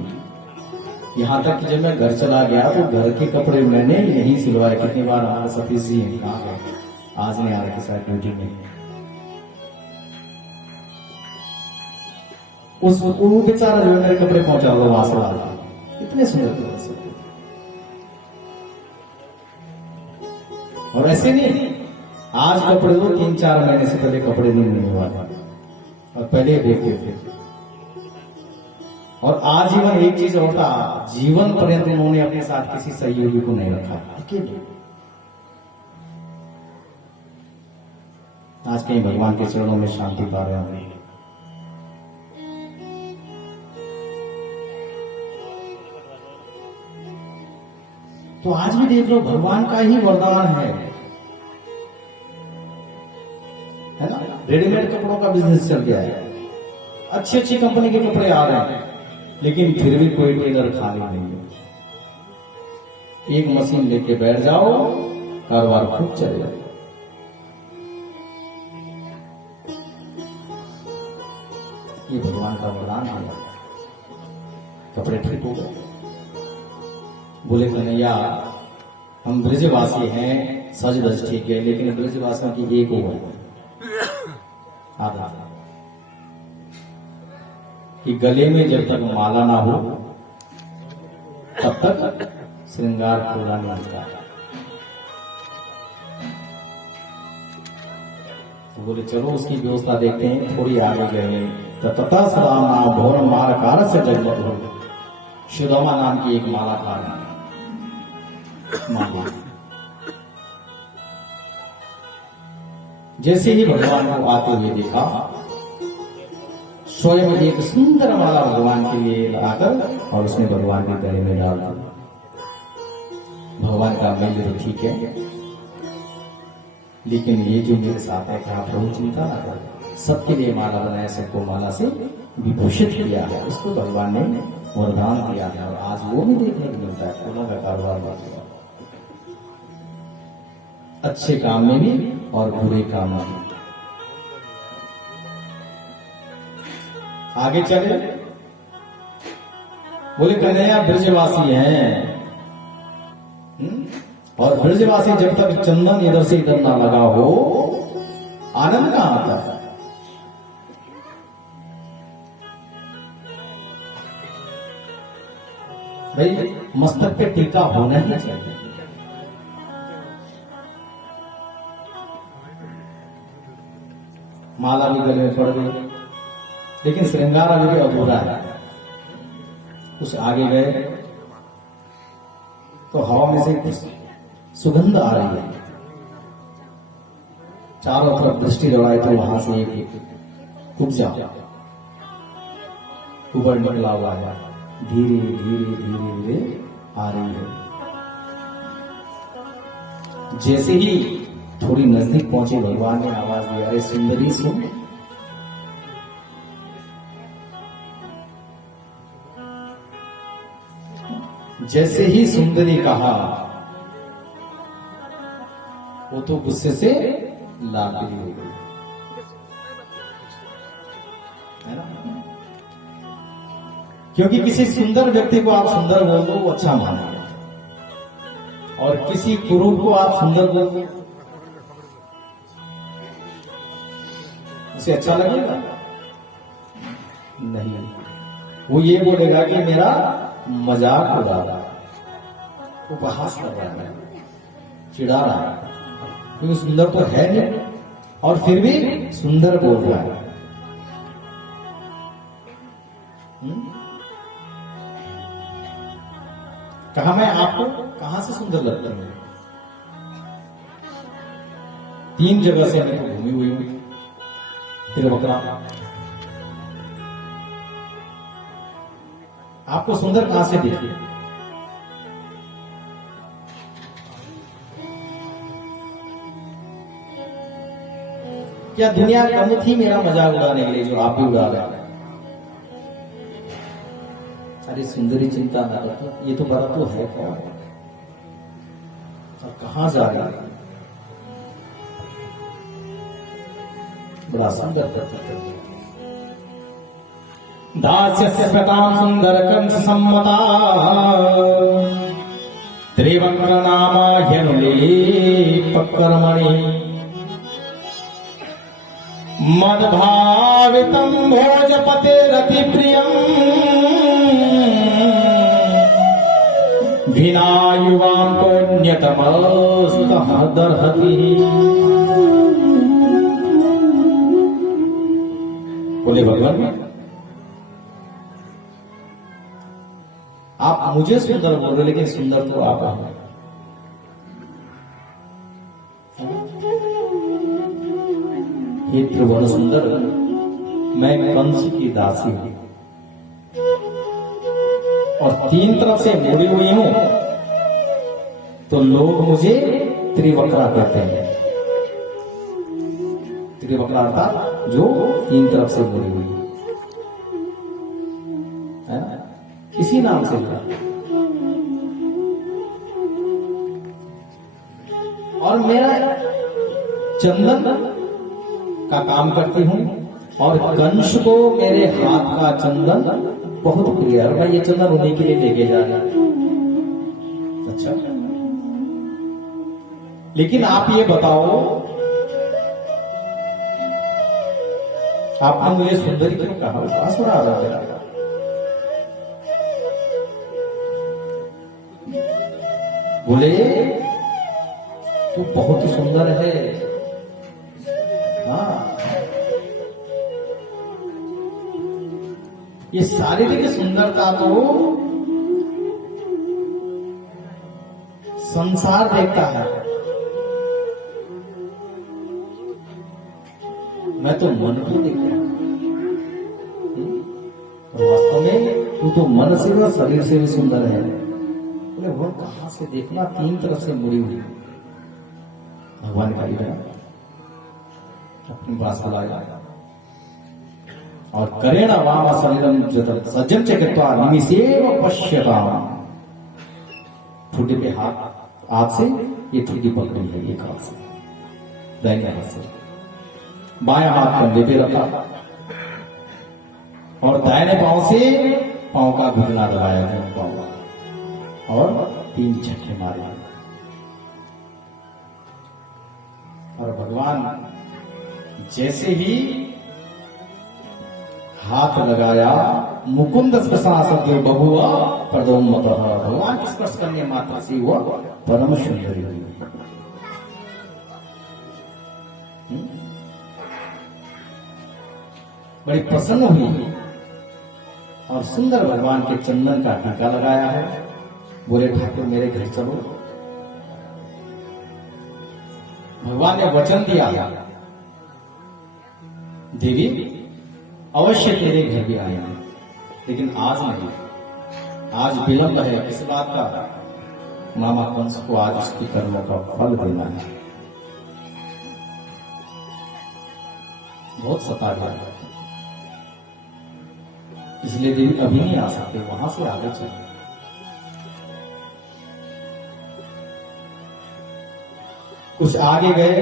यहाँ तक कि जब मैं घर चला गया तो घर के कपड़े मैंने यहीं सिलवाए। कितनी बार हमारे सतीश जी हैं, कहाँ गए, आज नहीं आ रहे किसी ड्यूटी में। उस वो बेचारा जो मेरे कपड़े पहुंचा हुआ वहां से डाल, इतने सुंदर कपड़े सिलते थे। और ऐसे नहीं, आज कपड़े दो 3-4 महीने से पहले कपड़े नहीं मिलने वाले, और पहले देखते थे। और आजीवन एक चीज और था, जीवन पर्यंत उन्होंने अपने साथ किसी सहयोगी को नहीं रखा, अकेले। आज कहीं भगवान के चरणों में शांति पा रहे होंगे। तो आज भी देख लो, भगवान का ही वरदान है ना। रेडीमेड कपड़ों का बिजनेस चल गया है, अच्छी अच्छी कंपनी के कपड़े आ रहे हैं, लेकिन फिर भी कोई टेलर खाली नहीं है। एक मशीन लेके बैठ जाओ, कारोबार खूब चलेगा। ये भगवान का वरदान है। कपड़े ठीक हो गए, बोले कन्हैया हम ब्रजवासी हैं, सज धज ठीक है, लेकिन ब्रजवासियों की एक हो है आधा, कि गले में जब तक माला ना हो तब तक श्रृंगार पूरा नहीं होता। तो बोले चलो उसकी व्यवस्था देखते हैं। थोड़ी आगे गए, तथा सदामा भोर मालकार से जगमग हो, सुदामा नाम की एक मालाकार है, माला। जैसे ही भगवान को आते हुए देखा, स्वयं एक सुंदर माला भगवान के लिए लाकर और उसने भगवान के गले में डाल दिया। भगवान का मेल तो ठीक है, लेकिन ये जो मेरे साथ है, क्या प्रभु चिंता ना कर, सबके लिए माला बनाया, सबको माला से विभूषित किया है, उसको भगवान ने वरदान दिया है। और आज वो भी देखने को मिलता है, फूलों का कारोबार बढ़ गया, अच्छे काम में भी और बुरे काम में भी। आगे चले, बोले कन्हैया ब्रजवासी हैं, और ब्रजवासी जब तक चंदन इधर से इधर ना लगा हो, आनंद कहां आता है। भाई मस्तक पे टीका होना ही चाहिए। माला भी गले में पड़ गई, लेकिन श्रृंगार अभी भी अधूरा है। कुछ आगे गए तो हवा में से कुछ सुगंध आ रही है, चारों तरफ दृष्टि दौड़ाई तो वहां से एक कुब्जा ऊपर निकला हुआ है, धीरे धीरे धीरे धीरे आ रही है। जैसे ही थोड़ी नजदीक पहुंचे, भगवान ने आवाज दिया, अरे सुंदरी सुन। जैसे ही सुंदरी कहा, वो तो गुस्से से लापरी हो गई, है ना। क्योंकि किसी सुंदर व्यक्ति को आप सुंदर बोल दो, वो अच्छा मानेगा, और किसी कुरूप को आप सुंदर बोल दो, उसे अच्छा लगेगा नहीं। वो ये बोलेगा कि मेरा मजाक उड़ा रहा है, उपहास कर रहा है, चिढ़ा रहा है, क्योंकि सुंदर तो है नहीं और फिर भी सुंदर बोल रहा है। कहा मैं आपको कहां से सुंदर लगता हूं? 3 जगह से मैं घूमी हुई हूं, तिरवकरा। आपको सुंदर कहां से दिखती? क्या दुनिया कम थी मेरा मजाक उड़ाने के लिए जो आप भी उड़ा रहे हैं? अरे सुंदरी चिंता ना रखो, ये तो बड़ा तो है क्या, और कहां जा रहा है? बड़ा सुंदर प्रतीक है। दास्यस्य प्रतां सुंदर कंस सम्मता त्रिवक्र नाम ह्यनुलेपकर्मणि मद्भावितं भोजपतेरति प्रियम् विना युवां कोऽन्यतमस्तः दर्हति। बोले भगवान, आप मुझे सुंदर बोल रहे, लेकिन सुंदर तो आप हैं। हे त्रिभुवन सुंदर, मैं कंस की दासी हूं और 3 तरफ से मुड़ी हुई हूं, तो लोग मुझे त्रिवक्रा कहते हैं। त्रिवक्रा अर्थात जो 3 तरफ से मुड़ी हुई है ना, इसी नाम से लिखा। और मेरा चंदन का काम करती हूं और कंस को मेरे हाथ का चंदन बहुत प्रिय है, और मैं ये चंदन उन्हीं के लिए लेके जा रहा हूं। अच्छा, लेकिन आप ये बताओ, आपने मुझे सुंदरी क्यों कहा? कहां सुना आ रहा है? बोले तू बहुत सुंदर है। हाँ, ये शारीरिक सुंदरता तो संसार देखता है, मैं तो मन को देखता हूं। वास्तव में तू तो मन से व शरीर से भी सुंदर है। बोले वो कहां से? देखना 3 तरफ से मुड़ी हुई। भगवान का इधर अपनी बात बुलाया और करेण वाम शरीरम सज्जन चक्रत्वा निमिषेव पश्यताम। ठुड्डी पे हाथ से ये ठुड्डी पकड़ी है, एक हाथ से, दाहिने हाथ से, बायां हाथ कंधे पे रखा और दाहिने पांव से पांव का घुटना दबाया, पांव और 3 झटके मारे। और भगवान जैसे ही हाथ लगाया, मुकुंद स्पर्शासद्यो बभुआ प्रदोन्मतः। भगवान की स्पर्श करने मात्र से हुआ परम सुंदरी हुई। बड़ी प्रसन्न हुई और सुंदर भगवान के चंदन का टीका लगाया है। बोले ठाकुर मेरे घर चलो। भगवान ने वचन दिया, देवी अवश्य तेरे घर भी आएंगे, लेकिन आज नहीं। आज विलंब है। किस बात का? मामा कंस को आज उसकी कर्मों का फल देना है। बहुत सता गया, इसलिए देवी अभी नहीं आ सकते, वहां से आगे चले। कुछ आगे गए,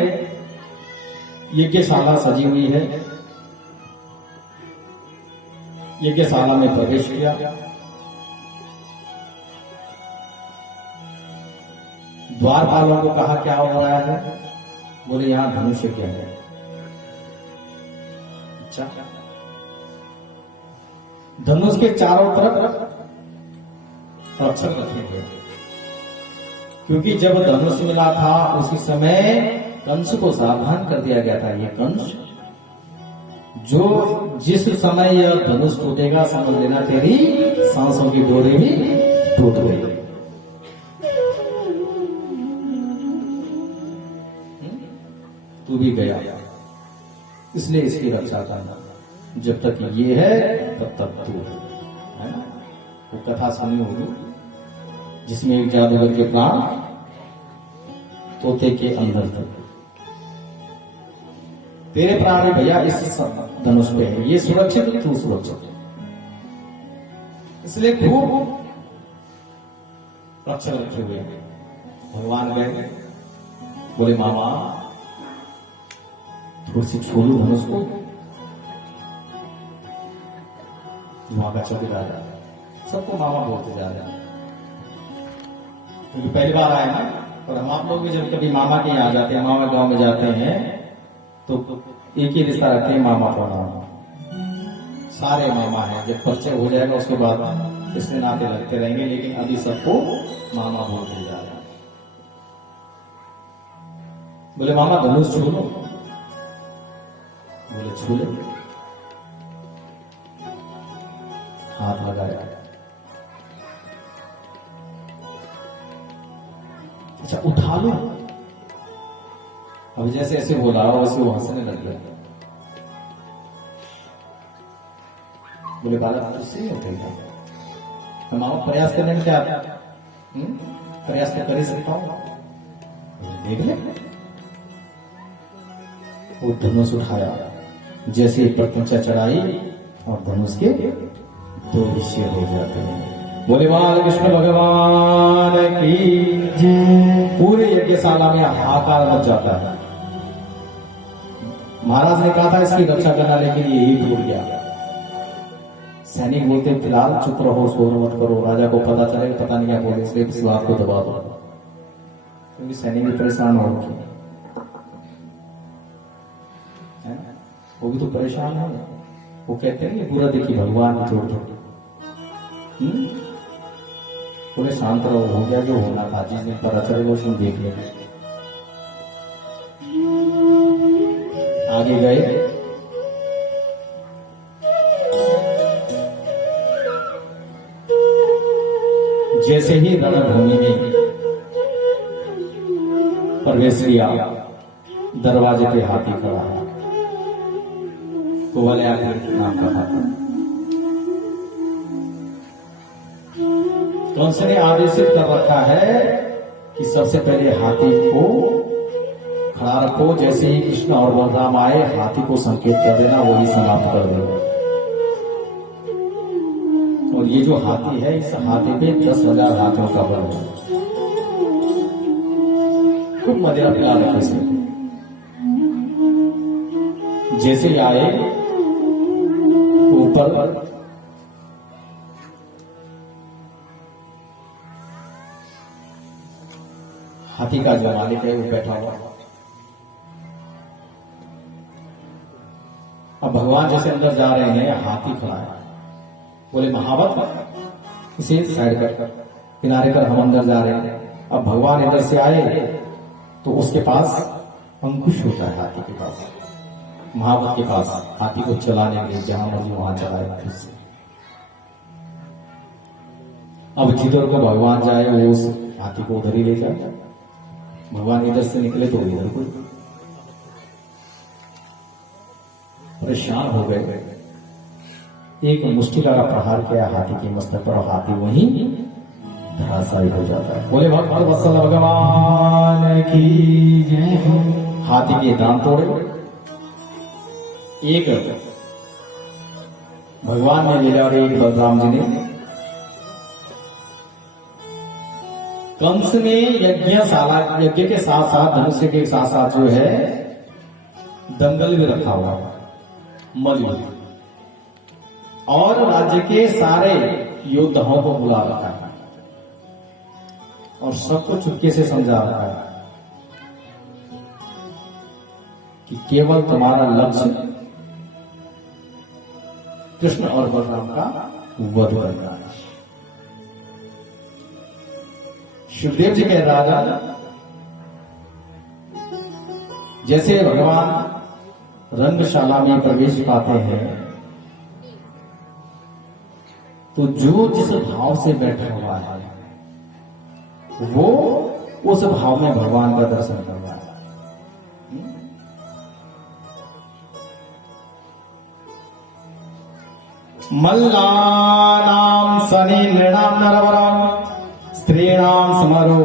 यज्ञशाला सजी हुई है। यज्ञशाला में प्रवेश किया। द्वारपालों को कहा क्या हो रहा है? बोले यहां धनुष यज्ञ है। अच्छा, धनुष के चारों तरफ रक्षक रखे गए, क्योंकि जब धनुष मिला था उसी समय कंस को सावधान कर दिया गया था। ये कंस जो जिस समय यह धनुष टूटेगा, समझ लेना तेरी सांसों की डोरी भी टूट गई। तू भी गया, इसलिए इसकी रक्षा करना। जब तक ये है तब तक तू है ना। वो कथा सुनी होगी जिसमें एक जादूगर के प्राण तोते के अंदर थे। तेरे प्राण भैया इस धनुष पे है, ये सुरक्षित, तू सुरक्षित। इसलिए खूब रक्षा रखे हुए भगवान गए। बोले मामा कुर्सी छोड़ू धनुष को। वहां का चौकीदार सबको मामा बोलते जा रहे हैं, क्योंकि पहली बार आए ना। और हम आप लोग भी जब कभी मामा के यहाँ जाते हैं, मामा गांव में जाते हैं, तो एक ही रिश्ता रखते हैं, मामा का नाम। सारे मामा हैं, जब परिचय हो जाएगा उसके बाद इसमें नाते लगते रहेंगे, लेकिन अभी सबको मामा बोलते जा रहे हैं। बोले मामा धनुष छू लो, बोले छू लो। हाथ लगाया, अच्छा उठा लो। अब जैसे ऐसे बोला वैसे वो हंसने लग गया। बोले बाला इससे नहीं होता, तो मामा प्रयास करने में क्या प्रयास तो कर ही सकता हूं, देख ले। वो धनुष उठाया, जैसे प्रत्यंचा चढ़ाई और धनुष के दो हिस्से हो जाते हैं। बोले बाल कृष्ण भगवान की जय। पूरे यज्ञशाला में हाहाकार मच जाता है। महाराज ने कहा था इसकी रक्षा करना, लेकिन ये ही भूल गया। सैनिक बोलते फिलहाल चुप रहो, शोर मत करो, राजा को पता चलेगा, पता नहीं क्या बोले, इसलिए इस बात को दबा दो, क्योंकि सैनिक भी परेशान हो रखे हैं, वो भी तो परेशान है। वो कहते हैं बुरा देखी भगवान को छोड़ दो। बोले शांत रहो, हो गया जो होना था, जिस दिन पता चलेगा उस दिन देख लेंगे। आगे गए, जैसे ही रणभूमि में प्रवेश किया, दरवाजे पे हाथी खड़ा है, तो वाले आकर नाम कहा था। कंस ने आदेशित कर रखा है कि सबसे पहले हाथी को खड़ा रखो, जैसे ही कृष्ण और बलराम आए हाथी को संकेत कर देना, वही समाप्त कर देना। और ये जो हाथी है, इस हाथी पे 10,000 हाथियों का बल है। खूब मदिरा पिला रहे थे। जैसे ही आए ऊपर हाथी का जो मालिक है वो बैठा हुआ। अब भगवान जैसे अंदर जा रहे हैं, हाथी खड़ा है। बोले महावत इसे साइड कर, किनारे कर, हम अंदर जा रहे हैं। अब भगवान इधर से आए तो उसके पास अंकुश होता है, हाथी के पास, महावत के पास, हाथी को चलाने के लिए जहां मर्जी वहां चलाए। अब जिधर को भगवान जाए वो उस हाथी को उधर ही ले जाए। भगवान इधर से निकले तो इधर को। परेशान हो गए, एक मुष्टिका का प्रहार किया हाथी के मस्तक पर, हाथी वहीं धराशायी हो जाता है। बोले भक्त वत्सल भगवान की जय हो। हाथी के दांत तोड़े, एक भगवान ने लिया और एक बलराम जी ने। कंस ने यज्ञ के साथ साथ, धनुष्य के साथ साथ जो है दंगल भी रखा हुआ, मल्ल, और राज्य के सारे योद्धाओं को बुला रखा है और सबको चुपके से समझा रखा है कि केवल तुम्हारा लक्ष्य कृष्ण और बलराम का वध करना है। शिवदेव जी के राजा जैसे भगवान रंगशाला में प्रवेश पाते हैं, तो जो जिस भाव से बैठा हुआ है वो उस भाव में भगवान का दर्शन कर रहा है। मल्लानाम सनी नृणाम नरवरम स्त्रीणाम समरो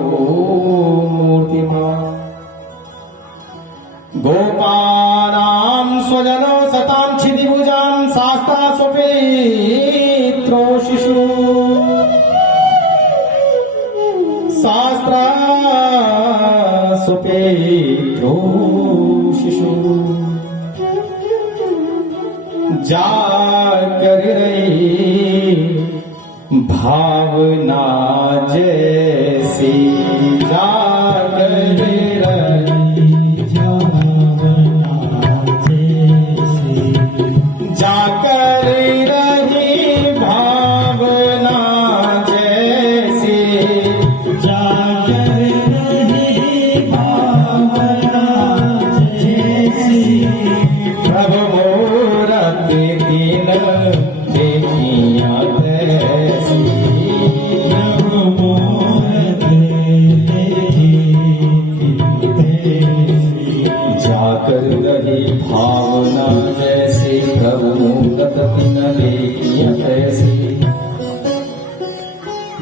मूर्तिमान गोपानाम स्वजनो सताम क्षितिभुजाम शास्त्रा स्वपेत्रो शिशु शास्त्रा स्वपेत्रो शिशु। जाकर रही भावना जैसी, जाकर रही जाकर रही भावना जैसी, जाकर रही भावना जैसी, प्रभु मूरत दिन देखिया तैसी, प्रभु मूरत देखी तैसी, जाकर रही भावना जैसी, प्रभु मूरत दिन देखिया तैसी।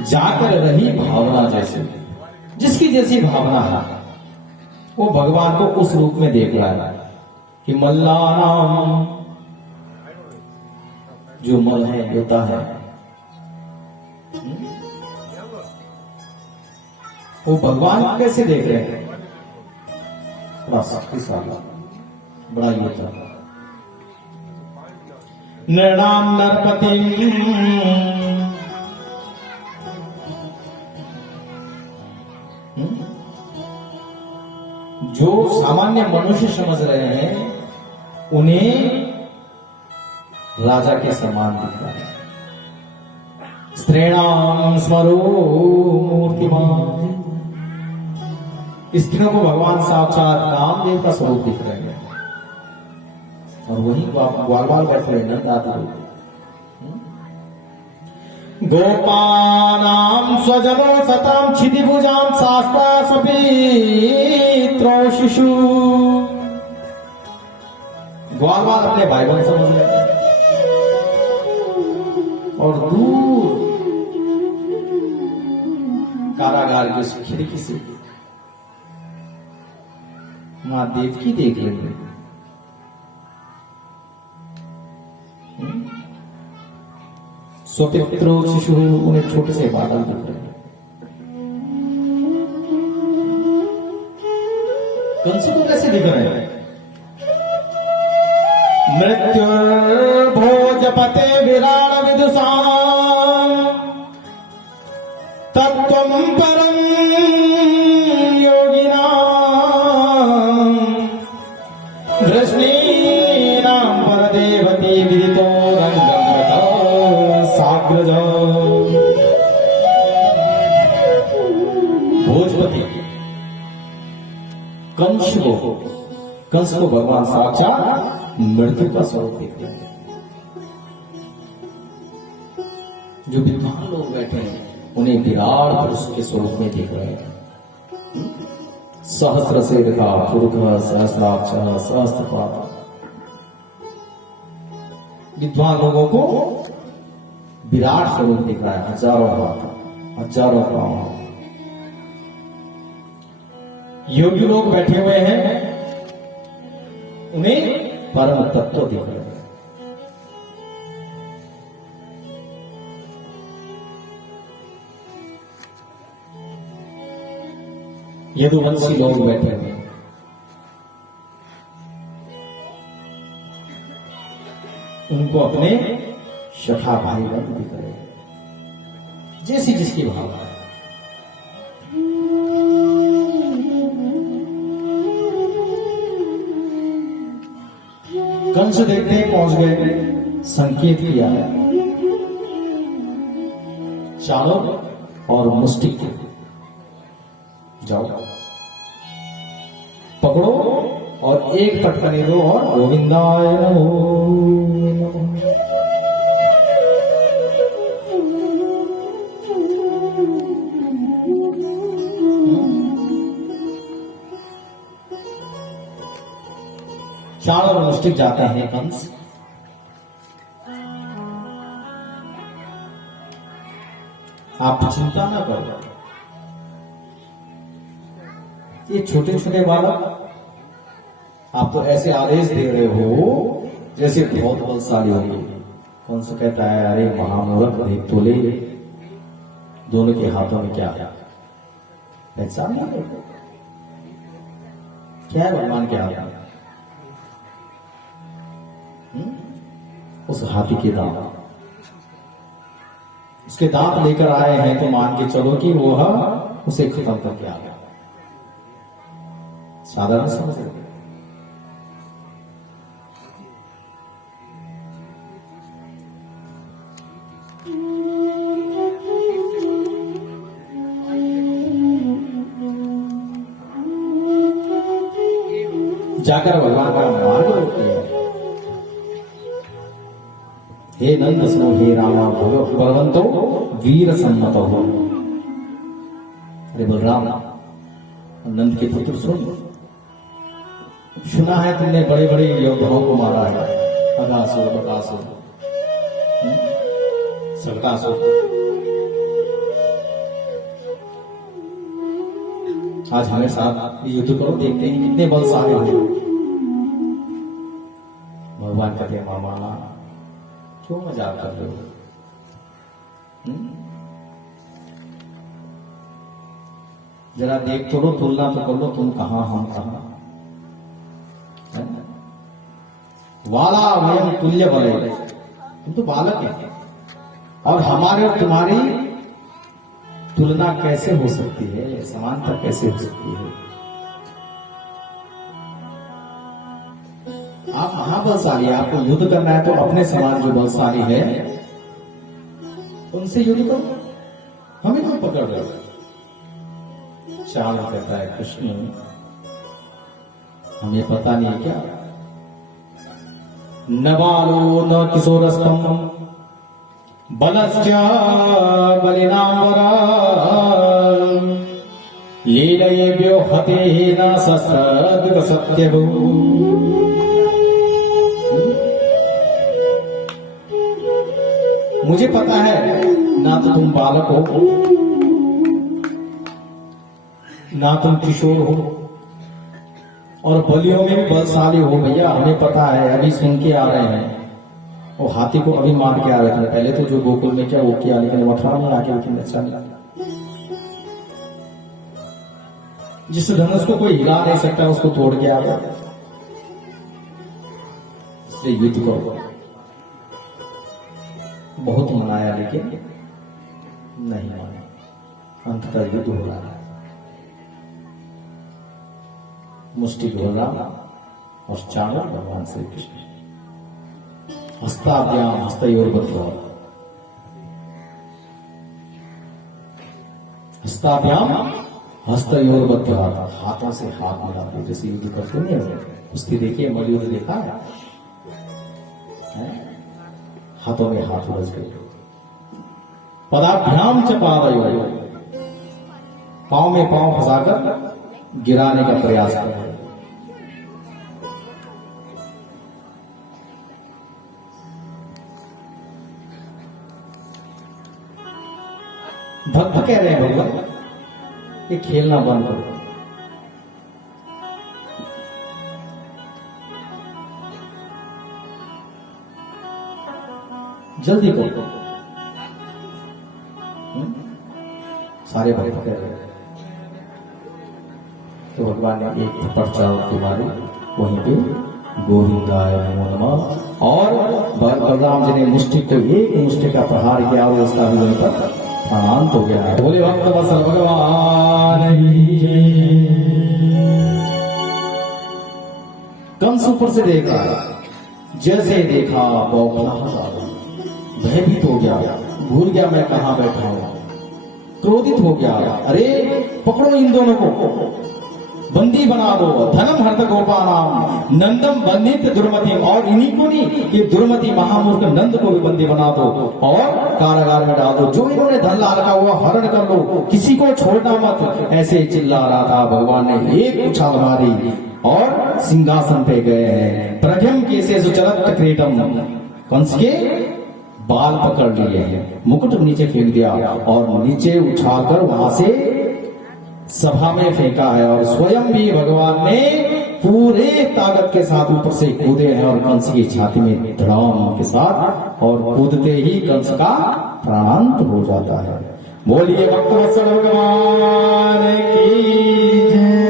जाकर रही भावना जैसी, जिसकी जैसी भावना है वो भगवान को उस रूप में देख रहा है कि मल्लानाम, जो मल है होता है, वो भगवान को कैसे देख रहे हैं? बड़ा शक्तिशाली, बड़ा योद्धा। नृणाम नरपति, जो सामान्य मनुष्य समझ रहे हैं उन्हें राजा के समान दिख रहा है। स्त्रीणाम स्मरो मूर्तिमान, स्त्रियों को भगवान साक्षात कामदेव का स्वरूप दिख रहे हैं, और वही ग्वाल बैठे हुए नंद आदि लोग। गोपानाम स्वजनो सताम क्षितिभुजाम शास्त्रा सपीत्रो शिशु, ग्वाल अपने भाई बहन समझ रहे हैं, और दूर कारागार की उस खिड़की से मां देवकी देख रही है। स्वपित्रो शिशु, उन्हें छोटे से बादल दिख रहे हैं। कंस को कैसे दिख रहे हैं? मृत्यु भोजपते विराट विदुषा, तत्त्वं परम योगिना, वृष्णीनां परदेवती विदितो साग्रज। भोजपति कंस को भगवान साक्षात मृत्यु का स्वरूप देखते हैं। जो विद्वान लोग बैठे हैं उन्हें विराट पुरुष के स्वरूप में देख रहे हैं। सहस्र से का पुरुष, सहस्राक्ष, सहस्त्रपाद। विद्वान लोगों को विराट स्वरूप दिख रहा है, हजारों हाथ, हजारों पांव। योगी लोग बैठे हुए हैं, उन्हें परम तत्व दिख रहे हैं। यदुवंशी लोग बैठे हुए हैं, उनको अपने सखा भाई बंद दिख रहे हैं, जैसी जिसकी भावना है। कंस देखने पहुंच गए, संकेत किया चारों और मुष्टि जाओ पकड़ो और एक पटकनी दो और गोविंदाय नमो। चारों मुष्टिक जाते हैं कंस। आप चिंता ना करो, ये छोटे छोटे बालक आप तो ऐसे आदेश दे रहे हो जैसे बहुत बलशाली होगी। कौन सा कहता है अरे महामूर्ख देख तो ले, दोनों के हाथों में क्या है पहचान नहीं, क्या है भगवान के हाथ में? उस हाथी के दांत, उसके दांत लेकर आए हैं, तो मान के चलो कि वो उसे खत्म करके आ गया। साधारण समझ रहे? जाकर भगवान का मार्ग रोकिए। हे नंद सुनो, हे रामा भगवंतो वीर सम्मत हो। अरे बलराम, नंद के पुत्र सुना है तुमने बड़े बड़े योद्धाओं को मारा है, अगासुर, बकासुर, सरकासुर। आज हमें साथ युद्ध करो, देखते हैं कितने बलशाली हो। भगवान कहते हैं मामा क्यों मजाक कर रहे हो? जरा देख तो लो, तुलना तो कर लो, तुम कहां हम कहां। वाला वयम तुल्य बले, तुम तो बालक है, और हमारे और तुम्हारी तुलना कैसे हो सकती है, समानता कैसे हो सकती है? आप महाबलशाली, आपको युद्ध करना है तो अपने समान जो बलशाली है उनसे युद्ध करो, हमें क्यों पकड़ रहे हो? चाल कहता है कृष्ण हमें पता नहीं क्या, न बालो न किशोरस्तम बलश्च बलिनांबरा लीलये हते न सस्त्र सत्यभू। मुझे पता है ना तो तुम बालक हो ना तुम किशोर हो, और बलियों में भी बलशाली हो भैया, हमें पता है। अभी सुन के आ रहे हैं, वो हाथी को अभी मार के आ रहे थे। पहले तो जो गोकुल में क्या वो किया, लेकिन मथुरा में आके लेकिन अच्छा नहीं लगा। जिस धनुष को कोई हिला नहीं सकता उसको तोड़ के आ गया। इसलिए युद्ध करो। बहुत मनाया लेकिन नहीं माना, अंततः युद्ध हो रहा है। मुष्टि ढोला और चाणक भगवान श्री कृष्ण, हस्ताभ्याम हस्तयोर्बद्ध, हस्ताभ्याम हस्तयोर्बद्ध, हाथों से हाथ मिलाते जैसे युद्ध करते नहीं हो। उसकी देखिए मलयुद्ध देखा है? हाथों में हाथ उलझ गए। पदाभ्याम च पादयो, पांव में पांव फंसाकर गिराने का प्रयास कर रहे। भक्त कह रहे हैं भगवान ये खेलना बंद करो। जल्दी करो। सारे भक्त कह रहे हैं। तो भगवान ने एक थप्पड़ चाव की मारी, वहीं पे गोविंदाय नमो नमः, और बलराम जी ने मुष्टि को एक मुष्टि का प्रहार किया और उसका भी वहीं पर प्राणांत हो गया है। बोले भक्त वत्सल भगवान की जय। कंस ऊपर से देख रहा है, जैसे देखा बौखलाहट, भयभीत हो गया, भूल गया मैं कहां बैठा हूं, क्रोधित हो गया। अरे पकड़ो इन दोनों को, बंदी बना दो। धनम हर्त गोपानाम नंदम बंदित दुर्मति, और इन्हीं को नहीं, ये दुर्मति महामूर्ख नंद को भी बंदी बना दो और कारागार में डाल दो। जो इन्होंने धन लाल का हुआ हरण कर लो, किसी को छोड़ना मत। ऐसे चिल्ला रहा था। भगवान ने एक उछाल मारी और सिंहासन पे गए हैं। प्रभम केसे सुचरत क्रीडम, कंस के बाल पकड़ लिए हैं, मुकुट नीचे फेंक दिया और नीचे उछालकर वहां से सभा में फेंका है। और स्वयं भी भगवान ने पूरे ताकत के साथ ऊपर से कूदे हैं और कंस की छाती में धड़ाम के साथ, और कूदते ही कंस का प्राणांत हो जाता है। बोलिए भक्त वत्सल भगवान की जय।